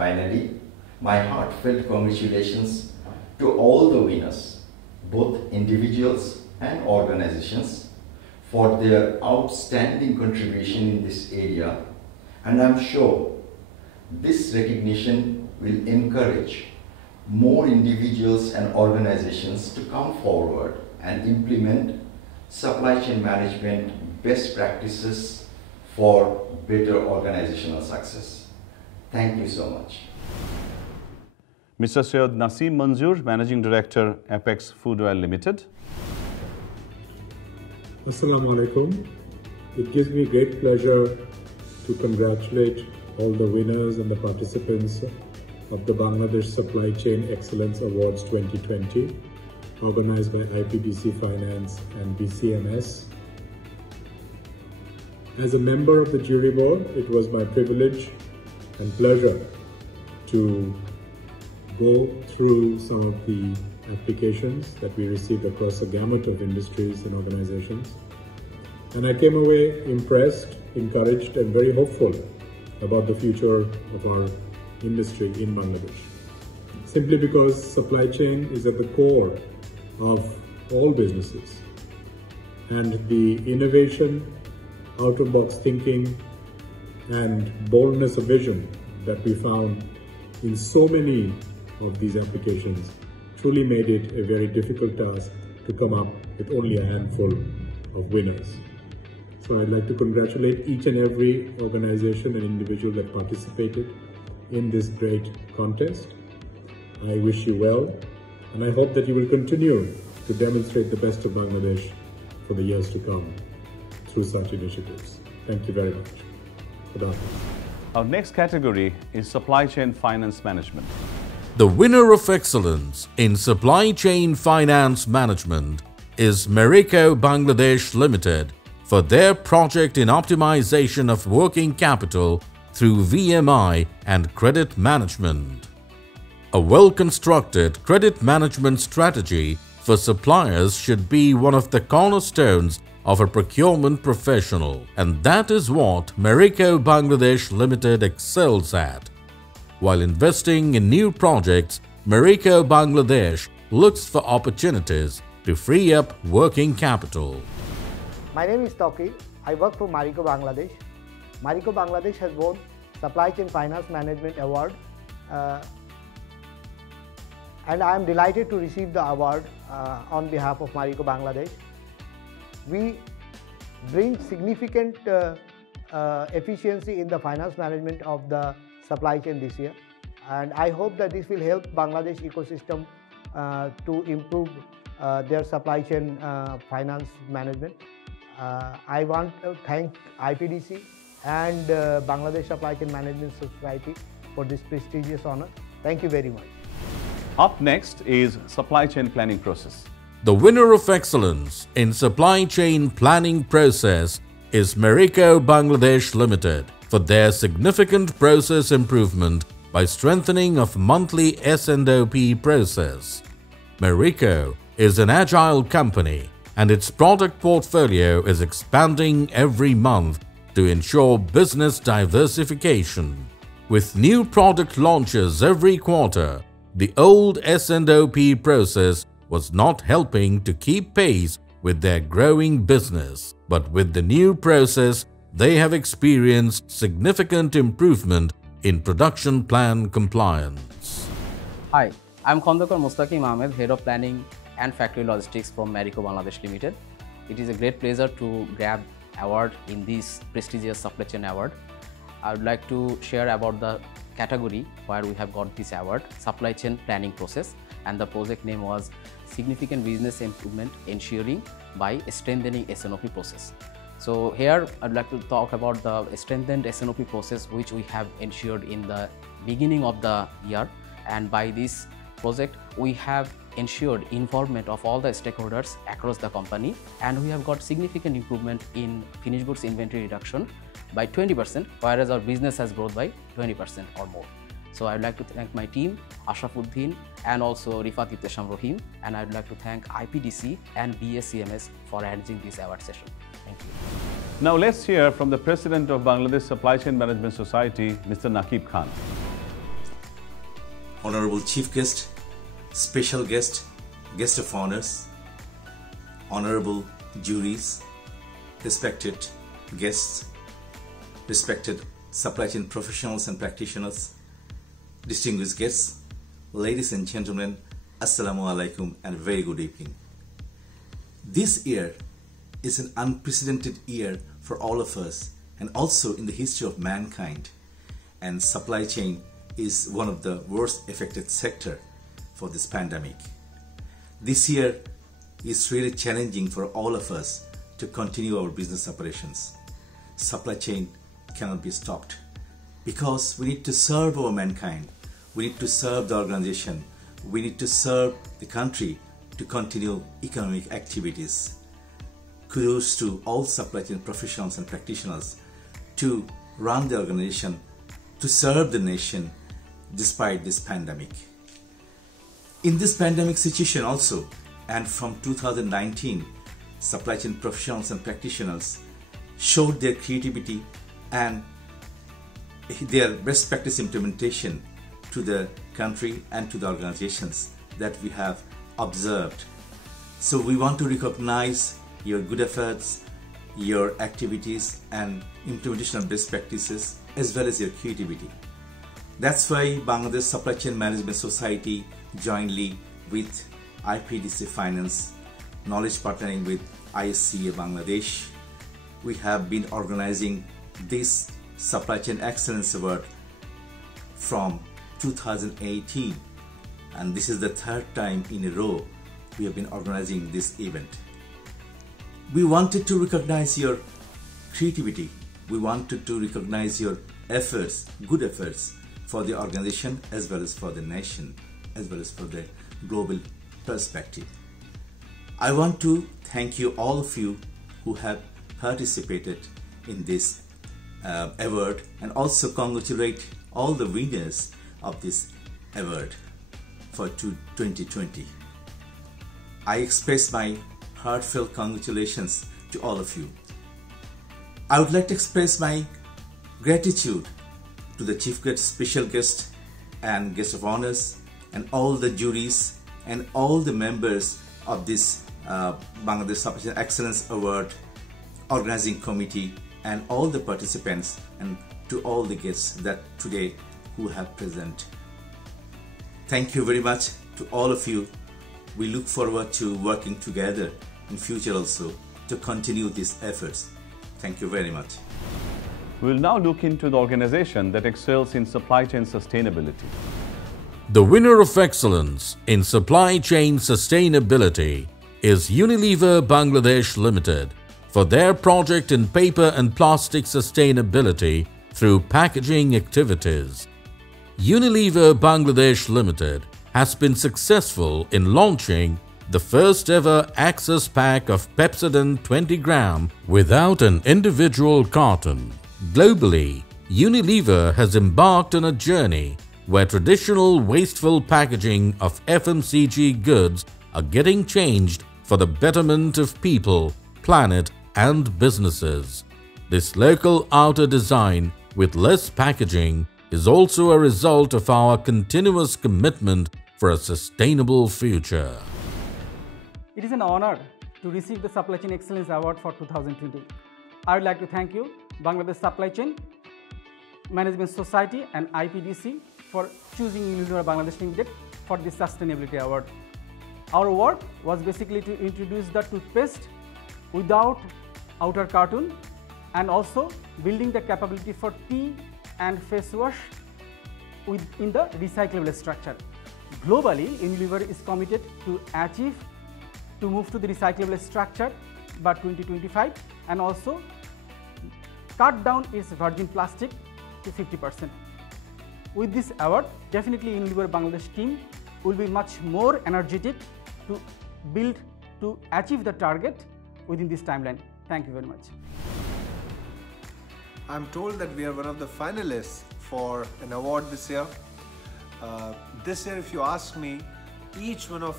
Finally, my heartfelt congratulations to all the winners, both individuals and organizations, for their outstanding contribution in this area. And I'm sure this recognition will encourage more individuals and organizations to come forward and implement supply chain management best practices for better organizational success. Thank you so much. Mr. Syed Naseem Manzoor, Managing Director, Apex Foodware Limited. Assalamu alaikum. It gives me great pleasure to congratulate all the winners and the participants of the Bangladesh Supply Chain Excellence Awards 2020, organized by IPDC Finance and BSCMS. As a member of the jury board, it was my privilege and pleasure to go through some of the applications that we received across a gamut of industries and organizations. And I came away impressed, encouraged, and very hopeful about the future of our industry in Bangladesh. Simply because supply chain is at the core of all businesses. And the innovation, out-of-box thinking, and boldness of vision that we found in so many of these applications truly made it a very difficult task to come up with only a handful of winners. So I'd like to congratulate each and every organization and individual that participated in this great contest. I wish you well, and I hope that you will continue to demonstrate the best of Bangladesh for the years to come through such initiatives. Thank you very much. Good afternoon. Our next category is supply chain finance management. The winner of excellence in supply chain finance management is Marico Bangladesh Limited for their project in optimization of working capital through VMI and credit management. A well-constructed credit management strategy for suppliers should be one of the cornerstones of a procurement professional, and that is what Marico Bangladesh Limited excels at. While investing in new projects, Marico Bangladesh looks for opportunities to free up working capital. My name is Toki. I work for Marico Bangladesh. Marico Bangladesh has won Supply Chain Finance Management Award, and I am delighted to receive the award on behalf of Marico Bangladesh. We bring significant efficiency in the finance management of the supply chain this year, and I hope that this will help Bangladesh ecosystem to improve their supply chain finance management. I want to thank IPDC and Bangladesh Supply Chain Management Society for this prestigious honor. Thank you very much. Up next is supply chain planning process. The winner of excellence in supply chain planning process is Marico Bangladesh Limited for their significant process improvement by strengthening of monthly S&OP process. Marico is an agile company and its product portfolio is expanding every month to ensure business diversification. With new product launches every quarter, the old S&OP process was not helping to keep pace with their growing business, but with the new process, they have experienced significant improvement in production plan compliance. Hi, I'm Khondakar Mustaqim Ahmed, Head of Planning and Factory Logistics from Marico Bangladesh Limited. It is a great pleasure to grab award in this prestigious supply chain award. I would like to share about the category where we have got this award, supply chain planning process, and the project name was significant business improvement ensuring by strengthening S&OP process. So here I'd like to talk about the strengthened S&OP process which we have ensured in the beginning of the year, and by this project we have ensured involvement of all the stakeholders across the company, and we have got significant improvement in finished goods inventory reduction by 20%, whereas our business has grown by 20% or more. So I'd like to thank my team, Ashrafuddin and also Rifat Ibtesham Rohim, and I'd like to thank IPDC and BSCMS for arranging this award session. Thank you. Now let's hear from the President of Bangladesh Supply Chain Management Society, Mr. Nakib Khan. Honorable Chief Guest, Special Guest, Guest of Honors, Honorable Juries, respected guests, respected supply chain professionals and practitioners, distinguished guests, ladies and gentlemen, Assalamu alaikum and very good evening. This year is an unprecedented year for all of us and also in the history of mankind, and supply chain is one of the worst affected sector for this pandemic. This year is really challenging for all of us to continue our business operations. Supply chain cannot be stopped because we need to serve our mankind, we need to serve the organization, we need to serve the country to continue economic activities. Kudos to all supply chain professionals and practitioners to run the organization, to serve the nation despite this pandemic. In this pandemic situation also, and from 2019, supply chain professionals and practitioners showed their creativity and their best practice implementation to the country and to the organizations that we have observed. So we want to recognize your good efforts, your activities and implementation of best practices, as well as your creativity. That's why Bangladesh Supply Chain Management Society, jointly with IPDC Finance, knowledge partnering with ISCA Bangladesh, we have been organizing this Supply Chain Excellence Award from 2018, and this is the third time in a row we have been organizing this event. We wanted to recognize your creativity. We wanted to recognize your efforts, good efforts for the organization as well as for the nation, as well as for the global perspective. I want to thank you, all of you who have participated in this award, and also congratulate all the winners of this award for 2020. I express my heartfelt congratulations to all of you. I would like to express my gratitude to the chief guest, special guest and guest of honors, and all the juries and all the members of this Bangladesh Supply Chain Excellence Award organizing committee, and all the participants, and to all the guests that today who have present. Thank you very much to all of you. We look forward to working together in future also to continue these efforts. Thank you very much. We will now look into the organization that excels in supply chain sustainability. The winner of excellence in supply chain sustainability is Unilever Bangladesh Limited for their project in paper and plastic sustainability through packaging activities. Unilever Bangladesh Limited has been successful in launching the first ever access pack of Pepsodent 20 gram without an individual carton. Globally, Unilever has embarked on a journey where traditional wasteful packaging of FMCG goods are getting changed for the betterment of people, planet, and businesses. This local outer design with less packaging is also a result of our continuous commitment for a sustainable future. It is an honor to receive the Supply Chain Excellence Award for 2020. I would like to thank you, Bangladesh Supply Chain Management Society and IPDC, for choosing Unilever Bangladesh Limited for this Sustainability Award. Our work was basically to introduce the toothpaste without outer carton, and also building the capability for tea and face wash within the recyclable structure. Globally, Unilever is committed to move to the recyclable structure by 2025, and also cut down its virgin plastic to 50%. With this award, definitely Unilever Bangladesh team will be much more energetic to achieve the target within this timeline. Thank you very much. I'm told that we are one of the finalists for an award this year. This year, if you ask me, each one of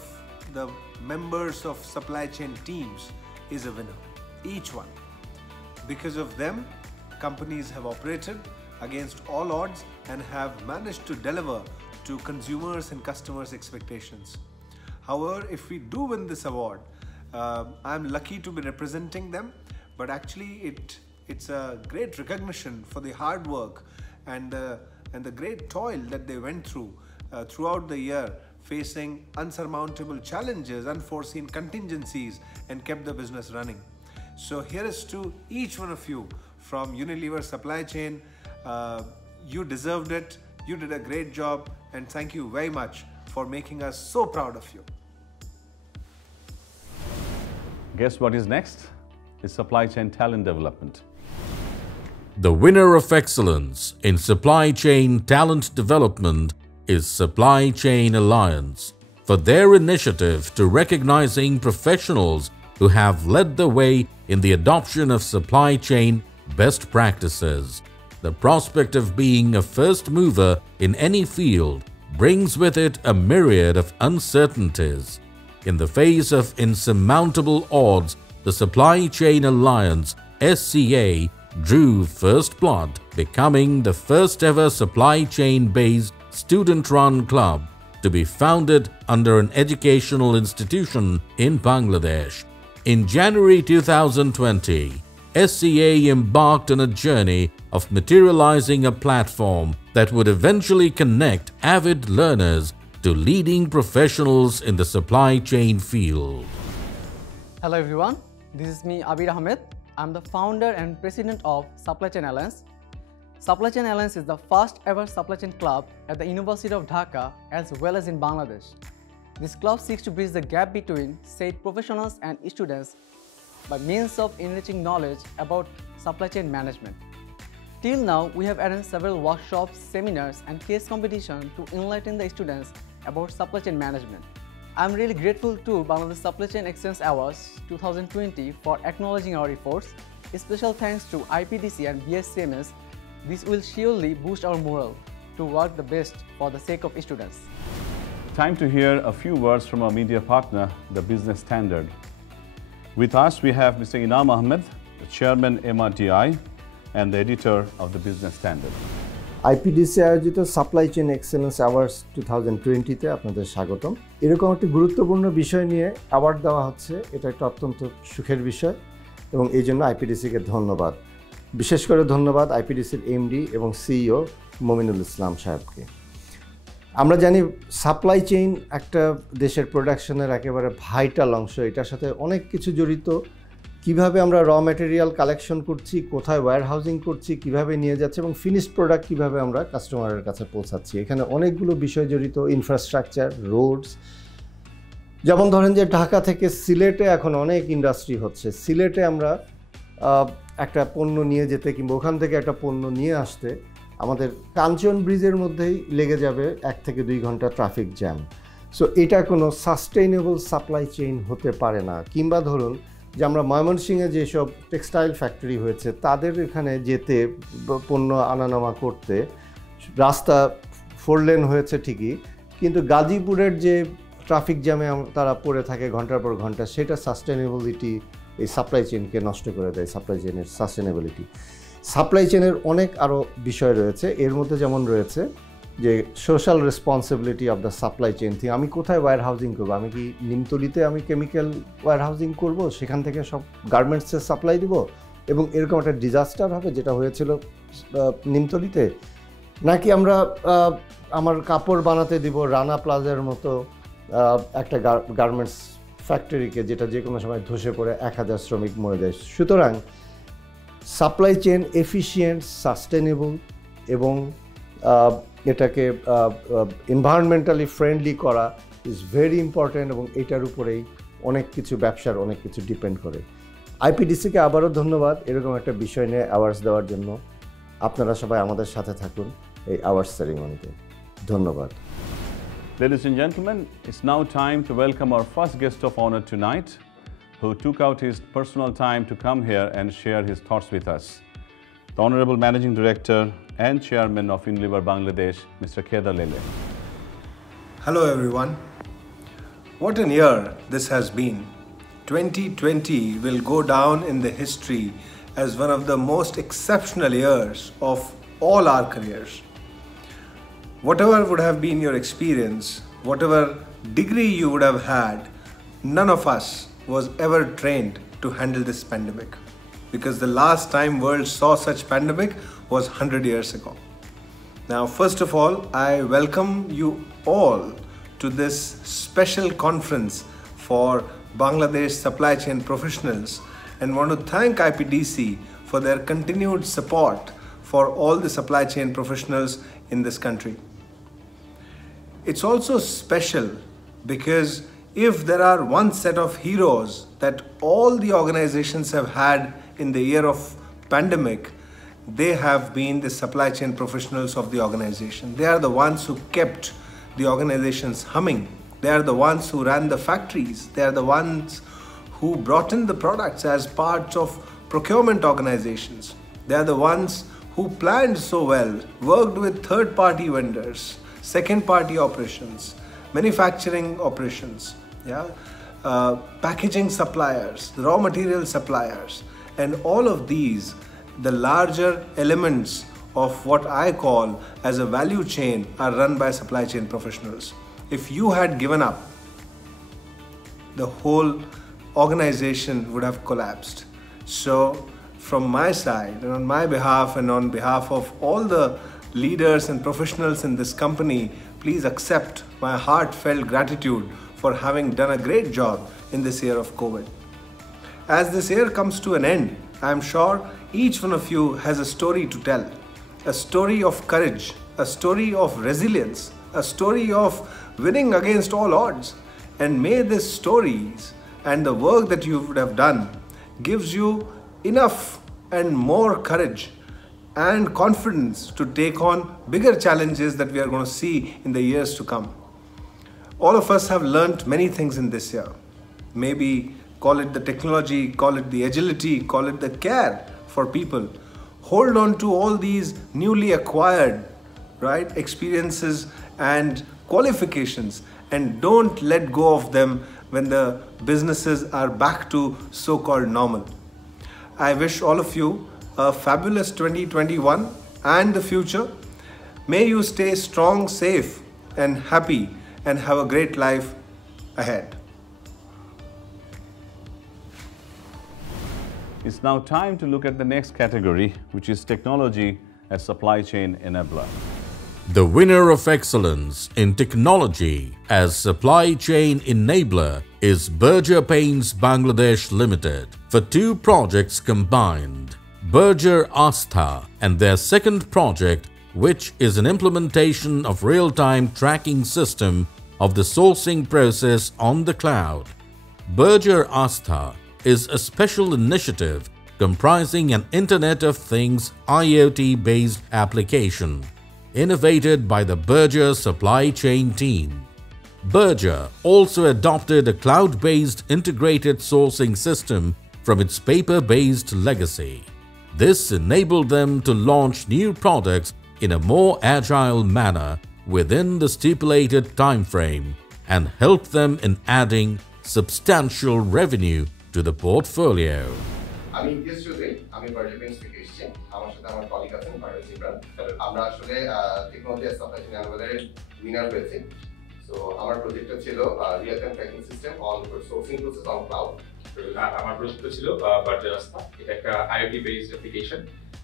the members of supply chain teams is a winner. Each one. Because of them, companies have operated against all odds and have managed to deliver to consumers and customers' expectations. However, if we do win this award, I'm lucky to be representing them, but actually it's a great recognition for the hard work and the great toil that they went through throughout the year, facing unsurmountable challenges, unforeseen contingencies, and kept the business running. So here is to each one of you from Unilever Supply Chain. You deserved it, you did a great job, and thank you very much for making us so proud of you. Guess what is next? It's supply chain talent development. The winner of excellence in supply chain talent development is Supply Chain Alliance for their initiative to recognizing professionals who have led the way in the adoption of supply chain best practices. The prospect of being a first mover in any field brings with it a myriad of uncertainties. In the face of insurmountable odds, the Supply Chain Alliance (SCA) drew first blood, becoming the first ever supply chain-based student-run club to be founded under an educational institution in Bangladesh. In January 2020, SCA embarked on a journey of materializing a platform that would eventually connect avid learners to leading professionals in the supply chain field. Hello everyone, this is me Abir Ahmed. I'm the founder and president of Supply Chain Alliance. Supply Chain Alliance is the first ever supply chain club at the University of Dhaka as well as in Bangladesh. This club seeks to bridge the gap between said professionals and students by means of enriching knowledge about supply chain management. Till now, we have arranged several workshops, seminars and case competition to enlighten the students about supply chain management. I'm really grateful to Bangladesh Supply Chain Excellence Awards 2020 for acknowledging our efforts. A special thanks to IPDC and BSCMS. This will surely boost our morale to work the best for the sake of students. Time to hear a few words from our media partner, the Business Standard. With us, we have Mr. Inam Ahmed, the Chairman MRTI and the editor of the Business Standard. IPDC আয়োজিত supply chain excellence awards 2020 তে আপনাদের স্বাগতম। এরকম একটি গুরুত্বপূর্ণ বিষয় নিয়ে award দেওয়া হচ্ছে, এটা একটা অত্যন্ত সুখের বিষয় এবং এই জন্য আইপিডিসিকে ধন্যবাদ। বিশেষ করে ধন্যবাদ আইপিডিসির এমডি এবং সিইও মমিনুল ইসলাম সাহেবকে। আমরা জানি সাপ্লাই চেইন একটা দেশের প্রোডাকশনের একেবারে ভাইটাল অংশ, এটার সাথে অনেক কিছু জড়িত। কিভাবে আমরা র ম্যাটেরিয়াল কালেকশন করছি, কোথায় ওয়্যার হাউজিং করছি, কিভাবে নিয়ে যাচ্ছে এবং ফিনিশড প্রোডাক্ট কিভাবে আমরা কাস্টমারের কাছে পৌঁছাচ্ছি, এখানে অনেকগুলো বিষয় জড়িত। ইনফ্রাস্ট্রাকচার, রোডস, যেমন ধরেন যে ঢাকা থেকে সিলেটে এখন অনেক ইন্ডাস্ট্রি হচ্ছে। সিলেটে আমরা একটা পণ্য নিয়ে যেতে কিংবা ওখান থেকে একটা পণ্য নিয়ে আসতে আমাদের কাঞ্চন ব্রিজের মধ্যেই লেগে যাবে 1 থেকে 2 ঘন্টা ট্রাফিক জ্যাম। সো এটা কোনো সাস্টেইনেবল সাপ্লাই চেইন হতে পারে না। কিংবা ধরুন যে আমরা ময়মনসিংহে যেসব টেক্সটাইল ফ্যাক্টরি হয়েছে তাদের এখানে যেতে, পণ্য আনানামা করতে রাস্তা 4 লেন হয়েছে ঠিকই, কিন্তু গাজীপুরের যে ট্রাফিক জ্যামে তারা পড়ে থাকে ঘন্টার পর ঘন্টা, সেটা সাস্টেনেবিলিটি এই সাপ্লাই চেইনকে নষ্ট করে দেয়। সাপ্লাই চেইনের সাস্টেনেবিলিটি, সাপ্লাই চেইনের অনেক আরও বিষয় রয়েছে। এর মধ্যে যেমন রয়েছে যে social responsibility of the supply chain thing. আমি কোথায় ওয়্যার হাউজিং করবো? আমি কি নিমতলিতে আমি কেমিক্যাল ওয়্যার হাউজিং করবো, সেখান থেকে সব গার্মেন্টসের সাপ্লাই দিব এবং এরকম একটা ডিজাস্টার হবে যেটা হয়েছিল নিমতলিতে? নাকি আমরা আমার কাপড় বানাতে দিব রানা প্লাজার মতো একটা গার্মেন্টস ফ্যাক্টরিকে, যেটা যে কোনো সময় ধসে পড়ে 1000 শ্রমিক মরে যায়? সুতরাং সাপ্লাই চেইন এফিশিয়েন্ট, সাস্টেনেবল এবং এটাকে এনভায়রনমেন্টালি ফ্রেন্ডলি করা ইজ ভেরি ইম্পর্ট্যান্ট এবং এটার উপরেই অনেক কিছু ব্যবসার অনেক কিছু ডিপেন্ড করে। আইপিডিসিকে আবারও ধন্যবাদ এরকম একটা বিষয় নিয়ে অ্যাওয়ার্ডস দেওয়ার জন্য। আপনারা সবাই আমাদের সাথে থাকুন এই অ্যাওয়ার্ডস সেরিমনিতে। ধন্যবাদ। Ladies and gentlemen, it's now time to welcome our first guest of honor tonight, who took out his personal time to come here and share his thoughts with us. The Honorable Managing Director and Chairman of Unilever Bangladesh, Mr. Kedar Lele. Hello everyone. What an year this has been. 2020 will go down in the history as one of the most exceptional years of all our careers. Whatever would have been your experience, whatever degree you would have had, none of us was ever trained to handle this pandemic, because the last time world saw such pandemic was 100 years ago. Now, first of all, I welcome you all to this special conference for Bangladesh supply chain professionals and want to thank IPDC for their continued support for all the supply chain professionals in this country. It's also special because if there are one set of heroes that all the organizations have had in the year of pandemic, they have been the supply chain professionals of the organization. They are the ones who kept the organizations humming. They are the ones who ran the factories. They are the ones who brought in the products as parts of procurement organizations. They are the ones who planned so well, worked with third-party vendors, second-party operations, manufacturing operations, packaging suppliers, raw material suppliers, and all of these, the larger elements of what I call as a value chain, are run by supply chain professionals. If you had given up, the whole organization would have collapsed. So from my side and on my behalf and on behalf of all the leaders and professionals in this company, please accept my heartfelt gratitude for having done a great job in this year of COVID. As this year comes to an end, I am sure each one of you has a story to tell, a story of courage, a story of resilience, a story of winning against all odds. And may these stories and the work that you would have done gives you enough and more courage and confidence to take on bigger challenges that we are going to see in the years to come. All of us have learned many things in this year. Maybe call it the technology, call it the agility, call it the care for people. Hold on to all these newly acquired, right, experiences and qualifications, and don't let go of them when the businesses are back to so-called normal. I wish all of you a fabulous 2021 and the future. May you stay strong, safe and happy and have a great life ahead. It's now time to look at the next category, which is technology as supply chain enabler. The winner of excellence in technology as supply chain enabler is Berger Paints Bangladesh Limited for 2 projects combined, Berger Astha and their second project, which is an implementation of real-time tracking system of the sourcing process on the cloud. Berger Astha is a special initiative comprising an Internet of Things IoT-based application innovated by the Berger supply chain team. Berger also adopted a cloud-based integrated sourcing system from its paper-based legacy. This enabled them to launch new products in a more agile manner within the stipulated time frame and helped them in adding substantial revenue to the portfolio. আমি ইতিহাস চৌধুরী, আমি Berger Paints থেকে এসেছি। আমার সাথে আমার colleague আছেন Berger Jibran. আমরা আসলে টেকনোলজি অ্যাজ সাপ্লাই চেইন এনালাইজারের উইনার হয়েছি। সো আমার প্রজেক্টটা ছিল real time tracking system on sourcing process on cloud. আমার প্রজেক্টটা ছিল বার্জার আস্থা। এটা একটা আইওটি বেসড অ্যাপ্লিকেশন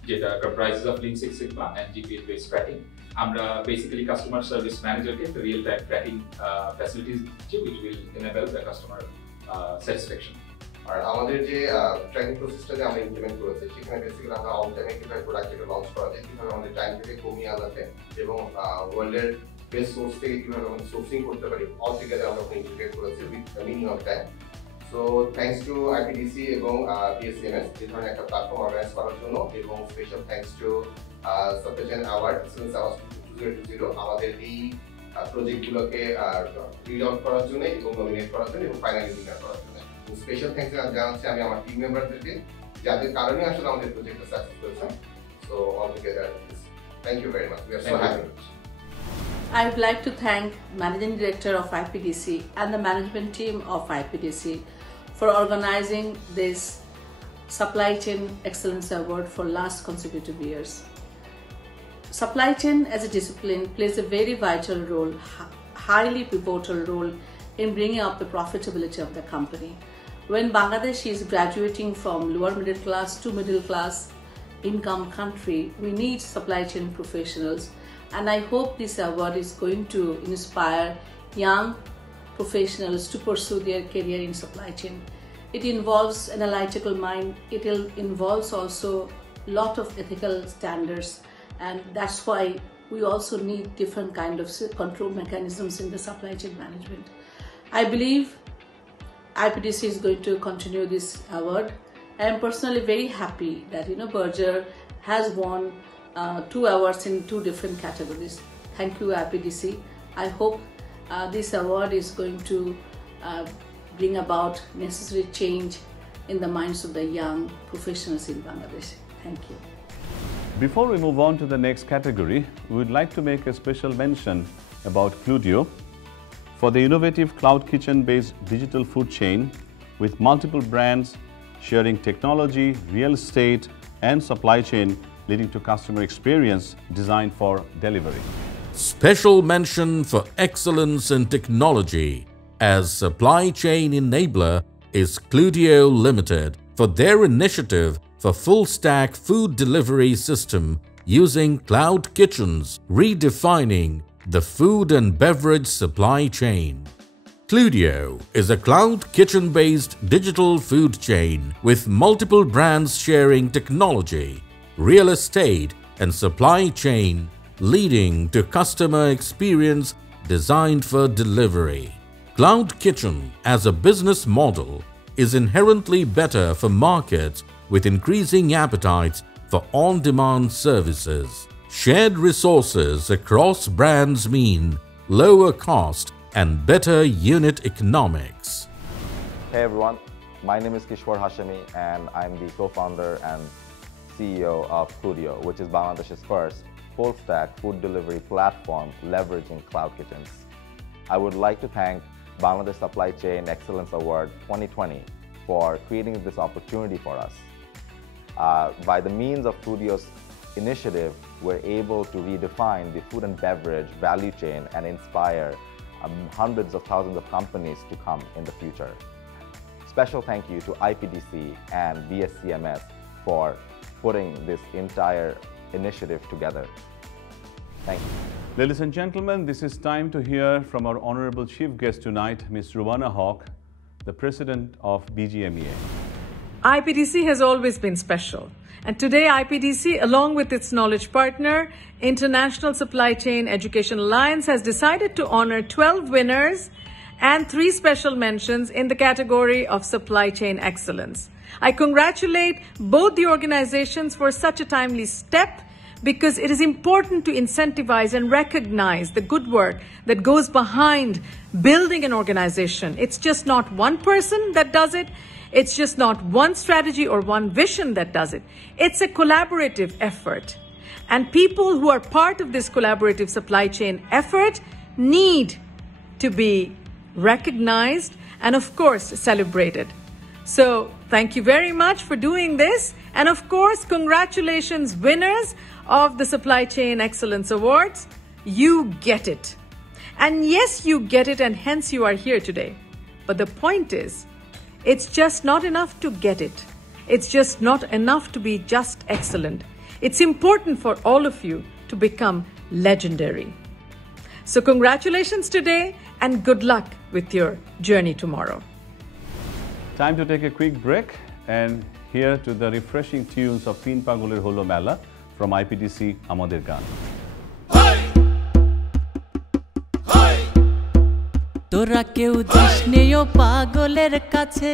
যেটা comprises of lean six sigma and GPS based tracking. আমরা বেসিক্যালি কাস্টমার সার্ভিস ম্যানেজারকে রিয়েল টাইম ট্র্যাকিং ফ্যাসিলিটিস দিচ্ছি which will enable the customer satisfaction. আর আমাদের যে ট্র্যাকিং প্রসেসটা যে আমরা ইমপ্লিমেন্ট করেছি সেখানে বেসিক্যালি আমরা অন টাইমে কিভাবে প্রোডাক্টকে লঞ্চ করা যায়, কিভাবে আমাদের টাইমটাকে কমিয়ে আনা যায় এবং ওয়ার্ল্ডের বেস্ট সোর্স থেকে কিভাবে আমরা সোর্সিং করতে পারি অল টুগেদার আমরা ইন্টিগ্রেট করেছি with minimum time. So thanks to IPDC এবং BSCMS এই ধরনের একটা প্ল্যাটফর্ম অর্গানাইজ করার জন্য, এবং special thanks to supply chain award excellence award 2020 আমাদের এই প্রজেক্টগুলোকে রিড আউট করার জন্য এবং নমিনেট করার জন্য এবং ফাইনালি উইনার করার জন্য। স্পেশাল থ্যাঙ্কস জানাচ্ছি আমি আমার টিম মেম্বারদেরকে যাদের কারণে আসলে আমাদের প্রজেক্টটা সাকসেস হয়েছে। So all together thank you very much, we are so happy. I would like to thank Managing Director of IPDC and the management team of IPDC for organizing this Supply Chain Excellence Award for last consecutive years. Supply chain as a discipline plays a very vital role, highly pivotal role in bringing up the profitability of the company. When Bangladesh is graduating from lower middle class to middle class income country, we need supply chain professionals, and I hope this award is going to inspire young professionals to pursue their career in supply chain. It involves analytical mind, it involves also lot of ethical standards, and that's why we also need different kind of control mechanisms in the supply chain management. I believe IPDC is going to continue this award. I am personally very happy that Berger has won 2 awards in 2 different categories. Thank you IPDC. I hope this award is going to bring about necessary change in the minds of the young professionals in Bangladesh. Thank you. Before we move on to the next category, we would like to make a special mention about Cludio, for the innovative cloud kitchen-based digital food chain with multiple brands sharing technology, real estate, and supply chain, leading to customer experience designed for delivery. Special mention for excellence in technology as supply chain enabler is Cludio Limited for their initiative for full-stack food delivery system using cloud kitchens, redefining the food and beverage supply chain. Cludio is a cloud kitchen-based digital food chain with multiple brands sharing technology, real estate, and supply chain, leading to customer experience designed for delivery. Cloud Kitchen as a business model is inherently better for markets with increasing appetites for on-demand services. Shared resources across brands mean lower cost and better unit economics. Hey everyone, my name is Kishwar Hashemi and I'm the co-founder and CEO of Cludio, which is Bangladesh's first full-stack food delivery platform leveraging cloud kitchens. I would like to thank Bangladesh Supply Chain Excellence Award 2020 for creating this opportunity for us. By the means of Cludio's initiative, we're able to redefine the food and beverage value chain and inspire hundreds of thousands of companies to come in the future. Special thank you to IPDC and BSCMS for putting this entire initiative together. Thank you. Ladies and gentlemen, this is time to hear from our honorable chief guest tonight, Ms. Rubana Haq, the president of BGMEA. IPDC has always been special. And today IPDC, along with its knowledge partner, International Supply Chain Education Alliance, has decided to honor 12 winners and 3 special mentions in the category of supply chain excellence. I congratulate both the organizations for such a timely step because it is important to incentivize and recognize the good work that goes behind building an organization. It's just not one person that does it. It's just not one strategy or one vision that does it. It's a collaborative effort. And people who are part of this collaborative supply chain effort need to be recognized and, of course, celebrated. So thank you very much for doing this. And, of course, congratulations, winners of the Supply Chain Excellence Awards. You get it. And yes, you get it, and hence you are here today. But the point is, it's just not enough to get it. It's just not enough to be just excellent. It's important for all of you to become legendary. So congratulations today and good luck with your journey tomorrow. Time to take a quick break and hear to the refreshing tunes of Tin Paguler Holo Mela from IPDC Amader Gan. তোরা কেউ যাস নেও পাগলের কাছে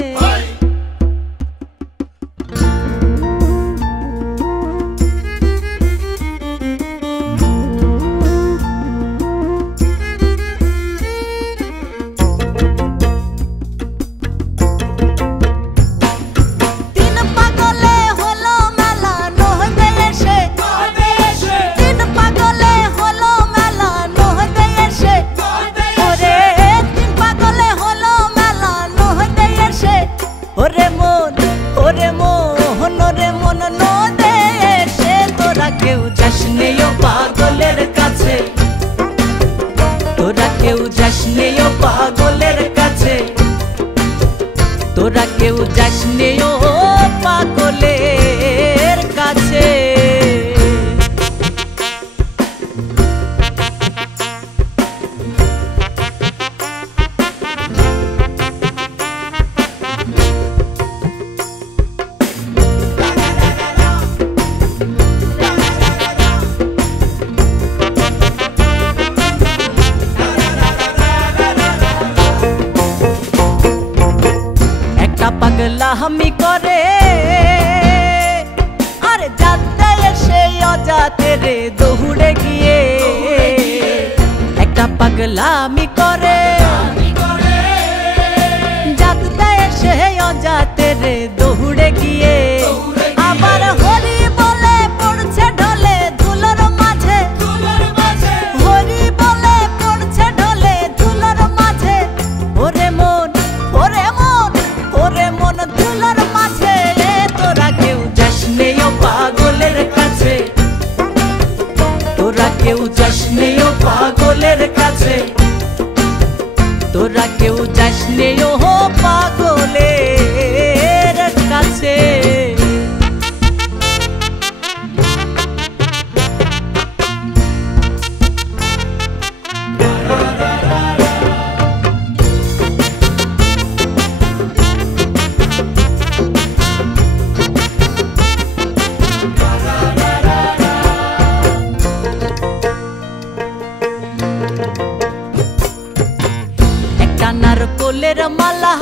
তোরা কেউ যাস নেও পাগলের কাছে পাগলা হামি করে আর যাতে এসে অজাতে রে দৌড়ে গিয়ে একটা পাগলা হামি করে যাতে এসে অজাতে রে দৌড়ে গিয়ে আবার হরি বলে পড়ছে ঢলে ধুলোর মাঝে হরি বলে পড়ছে ঢলে ধুলোর মাঝে ওরে মন ওরে মন ওরে মন ধুলার মাঝে তোরা কেউ যাস নেও পাগলের কাছে তোরা কেউ যাস নেও পাগলের কাছে তোরা কেউ যাস নেও পাগলের কাছে নারকোলের মালা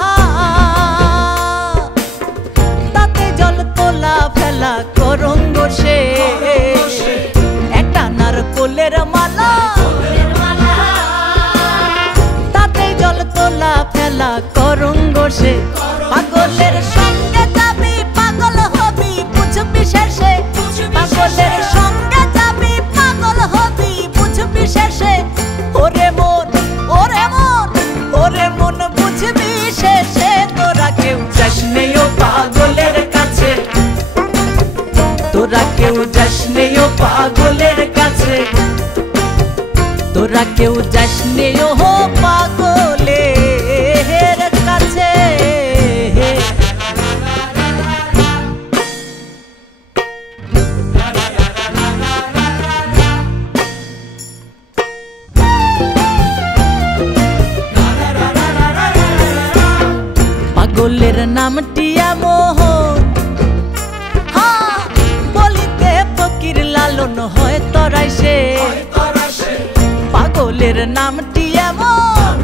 তাতে জল তোলা ফেলা করঙ্গ সে একটা নারকোলের মালা তাতে জল তোলা ফেলা করঙ্গ সে পাগলের সঙ্গে যাবি পাগল হবি বুঝবি শেষে পাগলের সঙ্গে যাবি পাগল হবি বুঝবি শেষে ওরে মন ওরে মন ওরে মন বুঝবি শেষে তোরা কেউ যাস নেই ও পাগলের কাছে তোরা কেউ যাস নেই ও পাগলের কাছে তোরা কেউ যাস নেই ও পাগলের কাছে পাগলের নামটি এমন বলিতে ফকির লালন হয় তরাই সে পাগলের নামটি এমন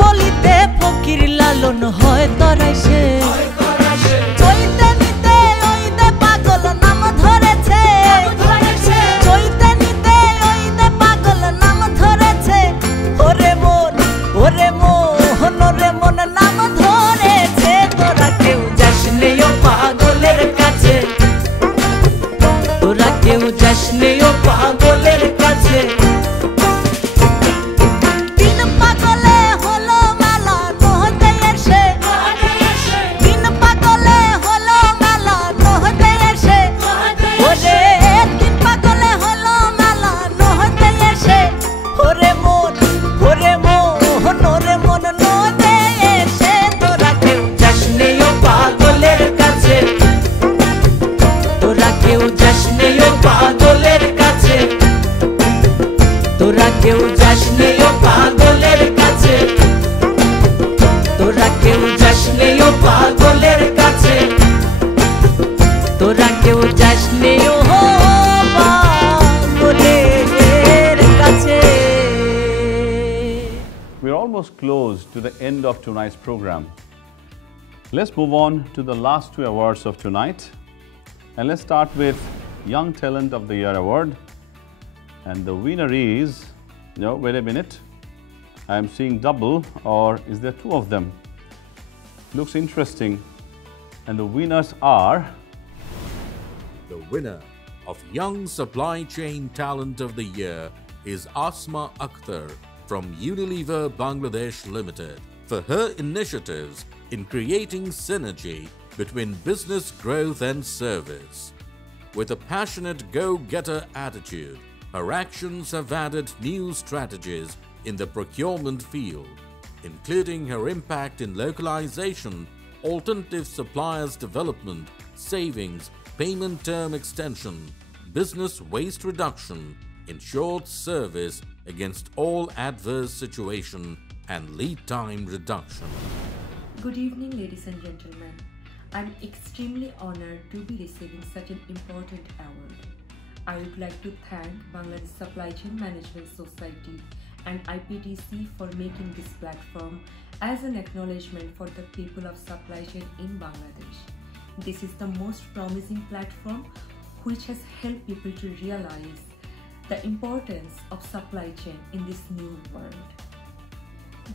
বলিতে ফকির লালন হয় তরাই সে চইতে নিতে ওই দে পাগল নাম ধরেছে চইতে নিতে ওই দে পাগল নাম ধরেছে ওরে মন ওরে মোহন ওরে মন নাম ধরেছে তোরা কেউ যাস নেই ও পাগলের কাছে তোরা কেউ যাস নেই ও পাগলের কাছে দিন পাগলে হলো মেলা নহতে এসে দিন পাগলে হলো মেলা নহতে এসে ওরে দিন পাগলে হলো মেলা নহতে এসে ওরে মন ওরে মোহন ওরে মন নহতে এসে তোরা কেউ যাস নেই ও পাগলের কাছে তোরা কেউ যাস নেই ও পাগলের কাছে তোরা কেউ যাস নেই ও পাগলের কাছে তোরা কেউ যাস নেই ও পাগলের কাছে তোরা কেউ যাস নেই ও পাগলের কাছে We're almost close to the end of tonight's program. Let's move on to the last two awards of tonight. And let's start with Young Talent of the Year award. And the winner is, no, wait a minute. I am seeing double, or is there two of them? Looks interesting. And the winners are... The winner of Young Supply Chain Talent of the Year is Asma Akhtar from Unilever Bangladesh Limited for her initiatives in creating synergy between business growth and service. With a passionate go-getter attitude, her actions have added new strategies in the procurement field, including her impact in localization, alternative suppliers development, savings, payment term extension, business waste reduction, ensured service against all adverse situation and lead time reduction. Good evening, ladies and gentlemen. I'm extremely honored to be receiving such an important award. I would like to thank Bangladesh Supply Chain Management Society and IPDC for making this platform as an acknowledgement for the people of supply chain in Bangladesh. This is the most promising platform which has helped people to realize the importance of supply chain in this new world.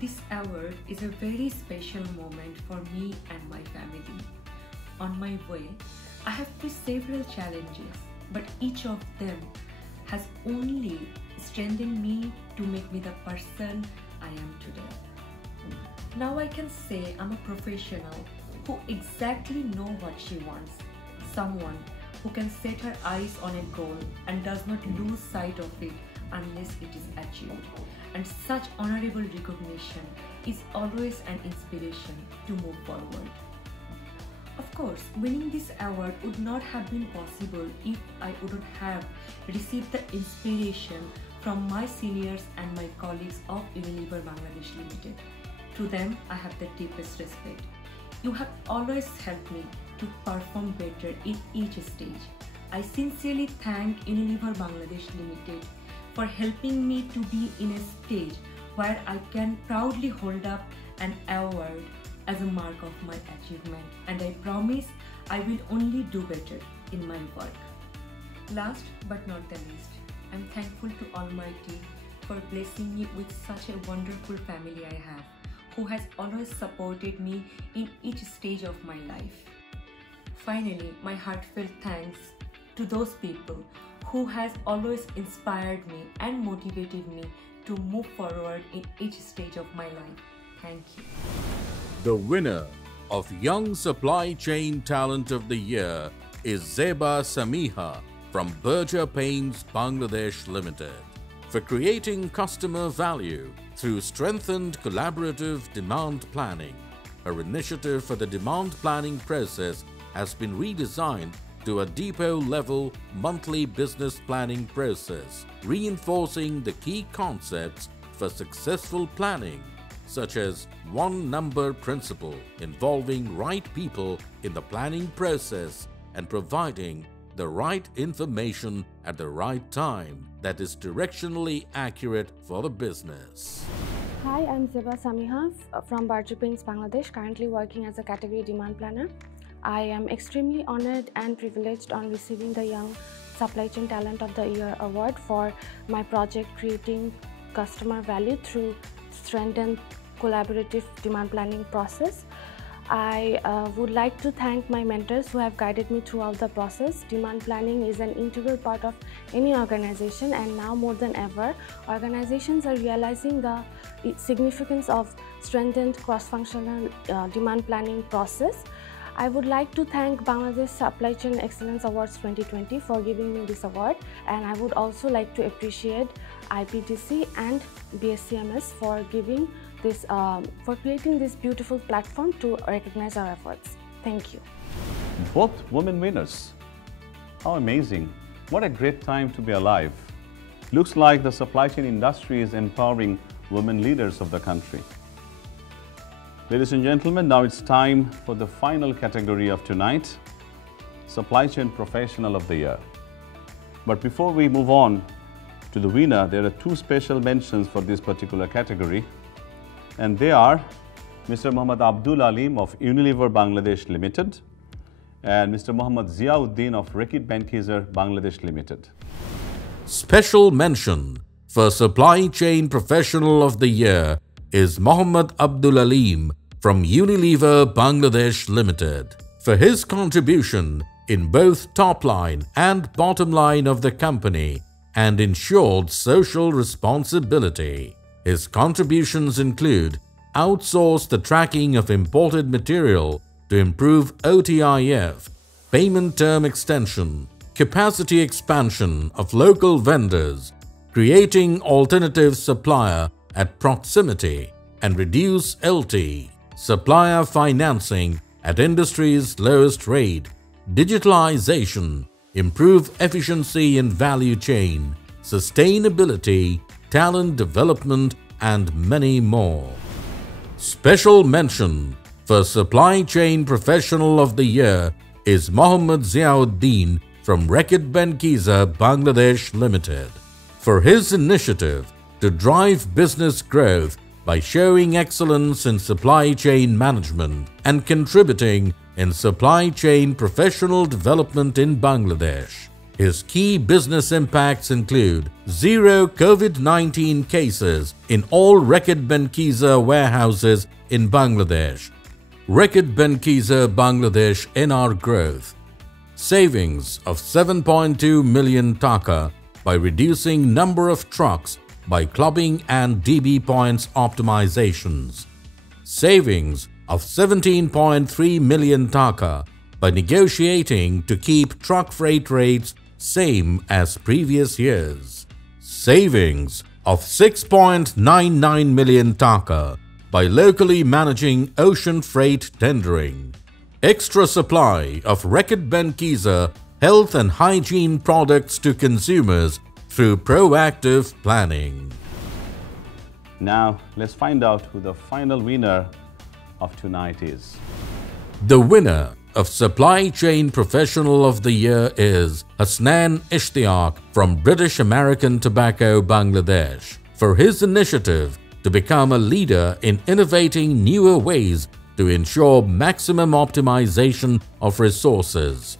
This award is a very special moment for me and my family. On my way, I have faced several challenges, but each of them has only strengthened me to make me the person I am today. Now I can say I'm a professional who exactly know what she wants, someone who can set her eyes on a goal and does not lose sight of it unless it is achieved. And such honorable recognition is always an inspiration to move forward. Of course, winning this award would not have been possible if I wouldn't have received the inspiration from my seniors and my colleagues of Unilever Bangladesh Limited. To them, I have the deepest respect. You have always helped me to perform better in each stage. I sincerely thank Unilever Bangladesh Limited for helping me to be in a stage where I can proudly hold up an award as a mark of my achievement, and I promise I will only do better in my work. Last but not the least, I'm thankful to Almighty for blessing me with such a wonderful family I have, who has always supported me in each stage of my life. Finally, my heartfelt thanks to those people who has always inspired me and motivated me to move forward in each stage of my life. Thank you. The winner of Young Supply Chain Talent of the Year is Zeba Samiha from Berger Paints Bangladesh Limited for creating customer value through strengthened collaborative demand planning. Her initiative for the demand planning process has been redesigned to a depot-level monthly business planning process, reinforcing the key concepts for successful planning, such as one number principle involving right people in the planning process and providing the right information at the right time that is directionally accurate for the business. Hi, I'm Zeba Samiha from Berger Paints Bangladesh, currently working as a category demand planner. I am extremely honored and privileged on receiving the Young Supply Chain Talent of the Year award for my project creating customer value through strengthened collaborative demand planning process. I would like to thank my mentors who have guided me throughout the process. Demand planning is an integral part of any organization, and now more than ever, organizations are realizing the significance of strengthened cross-functional demand planning process. I would like to thank Bangladesh Supply Chain Excellence Awards 2020 for giving me this award, and I would also like to appreciate IPDC and BSCMS for giving this, for creating this beautiful platform to recognize our efforts. Thank you. Both women winners. How amazing. What a great time to be alive. Looks like the supply chain industry is empowering women leaders of the country. Ladies and gentlemen, now it's time for the final category of tonight, Supply Chain Professional of the Year. But before we move on to the winner, there are two special mentions for this particular category, and they are Mr. Muhammad Abdul Alim of Unilever Bangladesh Limited and Mr. Muhammad Ziauddin of Reckitt Benckiser Bangladesh Limited. Special mention for Supply Chain Professional of the Year is Muhammad Abdul Alim from Unilever Bangladesh Limited for his contribution in both top line and bottom line of the company and ensured social responsibility. His contributions include outsource the tracking of imported material to improve OTIF, payment term extension, capacity expansion of local vendors, creating alternative supplier at proximity and reduce LT, supplier financing at industry's lowest rate, digitalization, improve efficiency in value chain, sustainability, talent development, and many more. Special mention for Supply Chain Professional of the Year is Muhammad Ziauddin from Reckitt Benckiser Bangladesh Limited for his initiative to drive business growth by showing excellence in supply chain management and contributing in supply chain professional development in Bangladesh. His key business impacts include 0 COVID-19 cases in all Reckitt Benckiser warehouses in Bangladesh, Reckitt Benckiser Bangladesh NR growth, savings of 7.2 million taka by reducing number of trucks by clubbing and DB points optimizations, savings of 17.3 million taka by negotiating to keep truck freight rates same as previous years, savings of 6.99 million taka by locally managing ocean freight tendering, extra supply of Reckitt Benckiser health and hygiene products to consumers through proactive planning. Now, let's find out who the final winner of tonight is. The winner of Supply Chain Professional of the Year is Hasnan Ishtiaq from British American Tobacco, Bangladesh, for his initiative to become a leader in innovating newer ways to ensure maximum optimization of resources.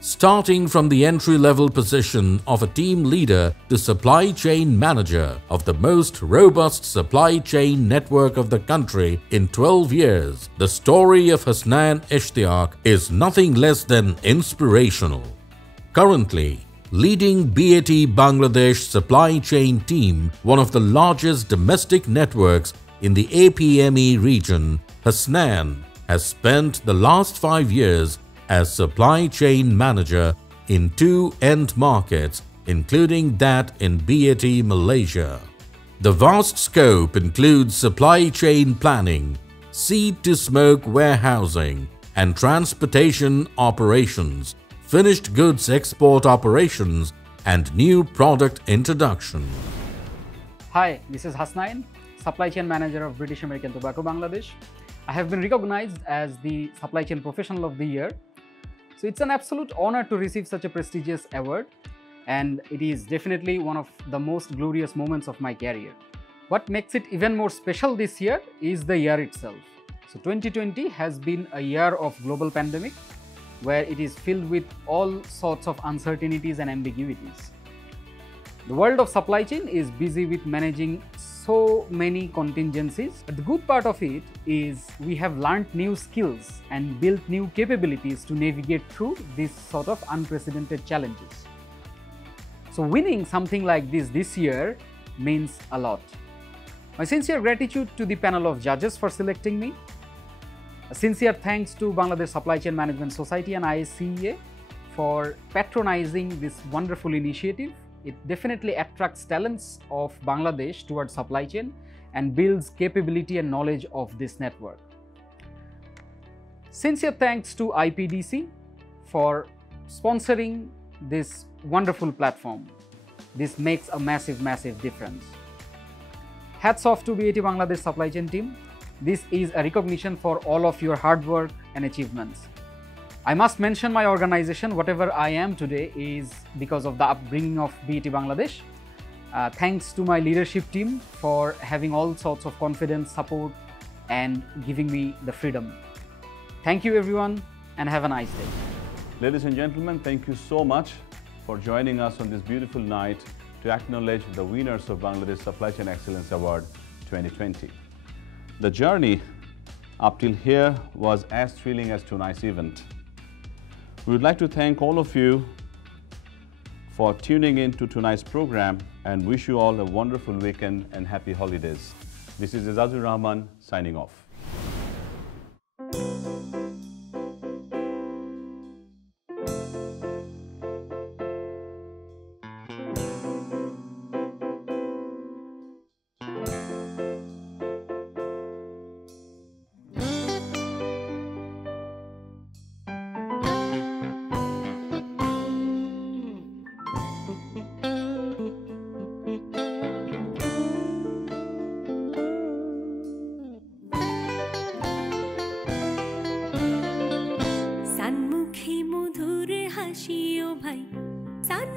Starting from the entry-level position of a team leader to supply chain manager of the most robust supply chain network of the country in 12 years, the story of Hasnain Ishtiaq is nothing less than inspirational. Currently, leading BAT Bangladesh supply chain team, one of the largest domestic networks in the APME region, Hasnain has spent the last 5 years as supply chain manager in 2 end markets, including that in BAT Malaysia. The vast scope includes supply chain planning, seed-to-smoke warehousing and transportation operations, finished goods export operations, and new product introduction. Hi, this is Hasnain, Supply Chain Manager of British American Tobacco Bangladesh. I have been recognized as the Supply Chain Professional of the Year. So it's an absolute honor to receive such a prestigious award, and it is definitely one of the most glorious moments of my career. What makes it even more special this year is the year itself. So 2020 has been a year of global pandemic where it is filled with all sorts of uncertainties and ambiguities. The world of supply chain is busy with managing so many contingencies, but the good part of it is we have learned new skills and built new capabilities to navigate through these sort of unprecedented challenges. So winning something like this year means a lot. My sincere gratitude to the panel of judges for selecting me. A sincere thanks to Bangladesh Supply Chain Management Society and ISCEA for patronizing this wonderful initiative. It definitely attracts talents of Bangladesh towards supply chain and builds capability and knowledge of this network. Sincere thanks to IPDC for sponsoring this wonderful platform. This makes a massive difference. Hats off to BAT Bangladesh supply chain team. This is a recognition for all of your hard work and achievements. I must mention my organization. Whatever I am today is because of the upbringing of BAT Bangladesh. Thanks to my leadership team for having all sorts of confidence, support, and giving me the freedom. Thank you everyone, and have a nice day. Ladies and gentlemen, thank you so much for joining us on this beautiful night to acknowledge the winners of Bangladesh Supply Chain Excellence Award 2020. The journey up till here was as thrilling as tonight's event. We would like to thank all of you for tuning in to tonight's program and wish you all a wonderful weekend and happy holidays. This is Azazur Rahman signing off. Bangladesh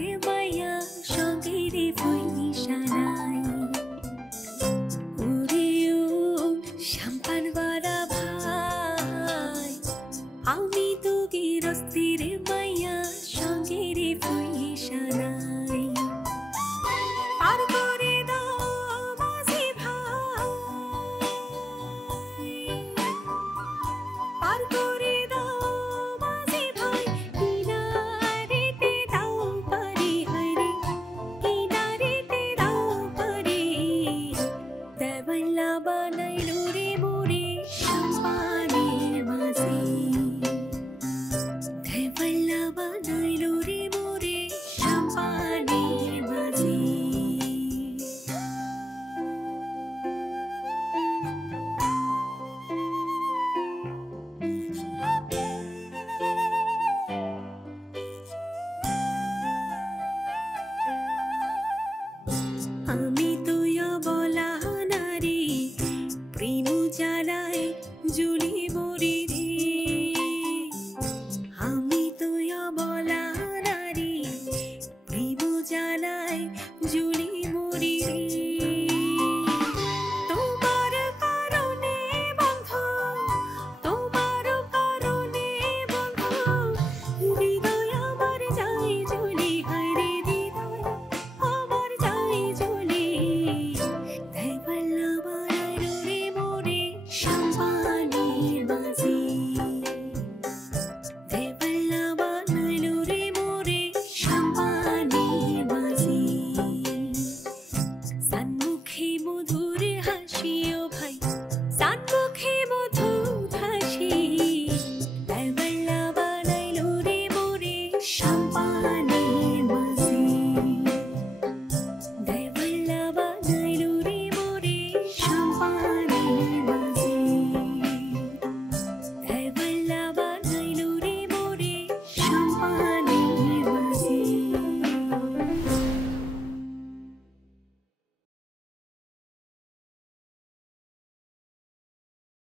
রে মায়া সঙ্গে রে বইনিশানাই ওরেও শ্যাম্পান বাড়া ভাই আমি তো গিরস্তি রে মায়া সঙ্গে রে বইনিশানাই পার করে দাও মাঝি ভাই পার করে দাও মাঝি ভাই কিনারেতে দাও পারি হরে কিনারেতে দাও পারি দেওয়াল্লা বানাইলো রে মোরে সম্পানের মাঝি দেওয়াল্লা বানাইলো রে মোরে সম্পানের মাঝি আমি তুইও বলা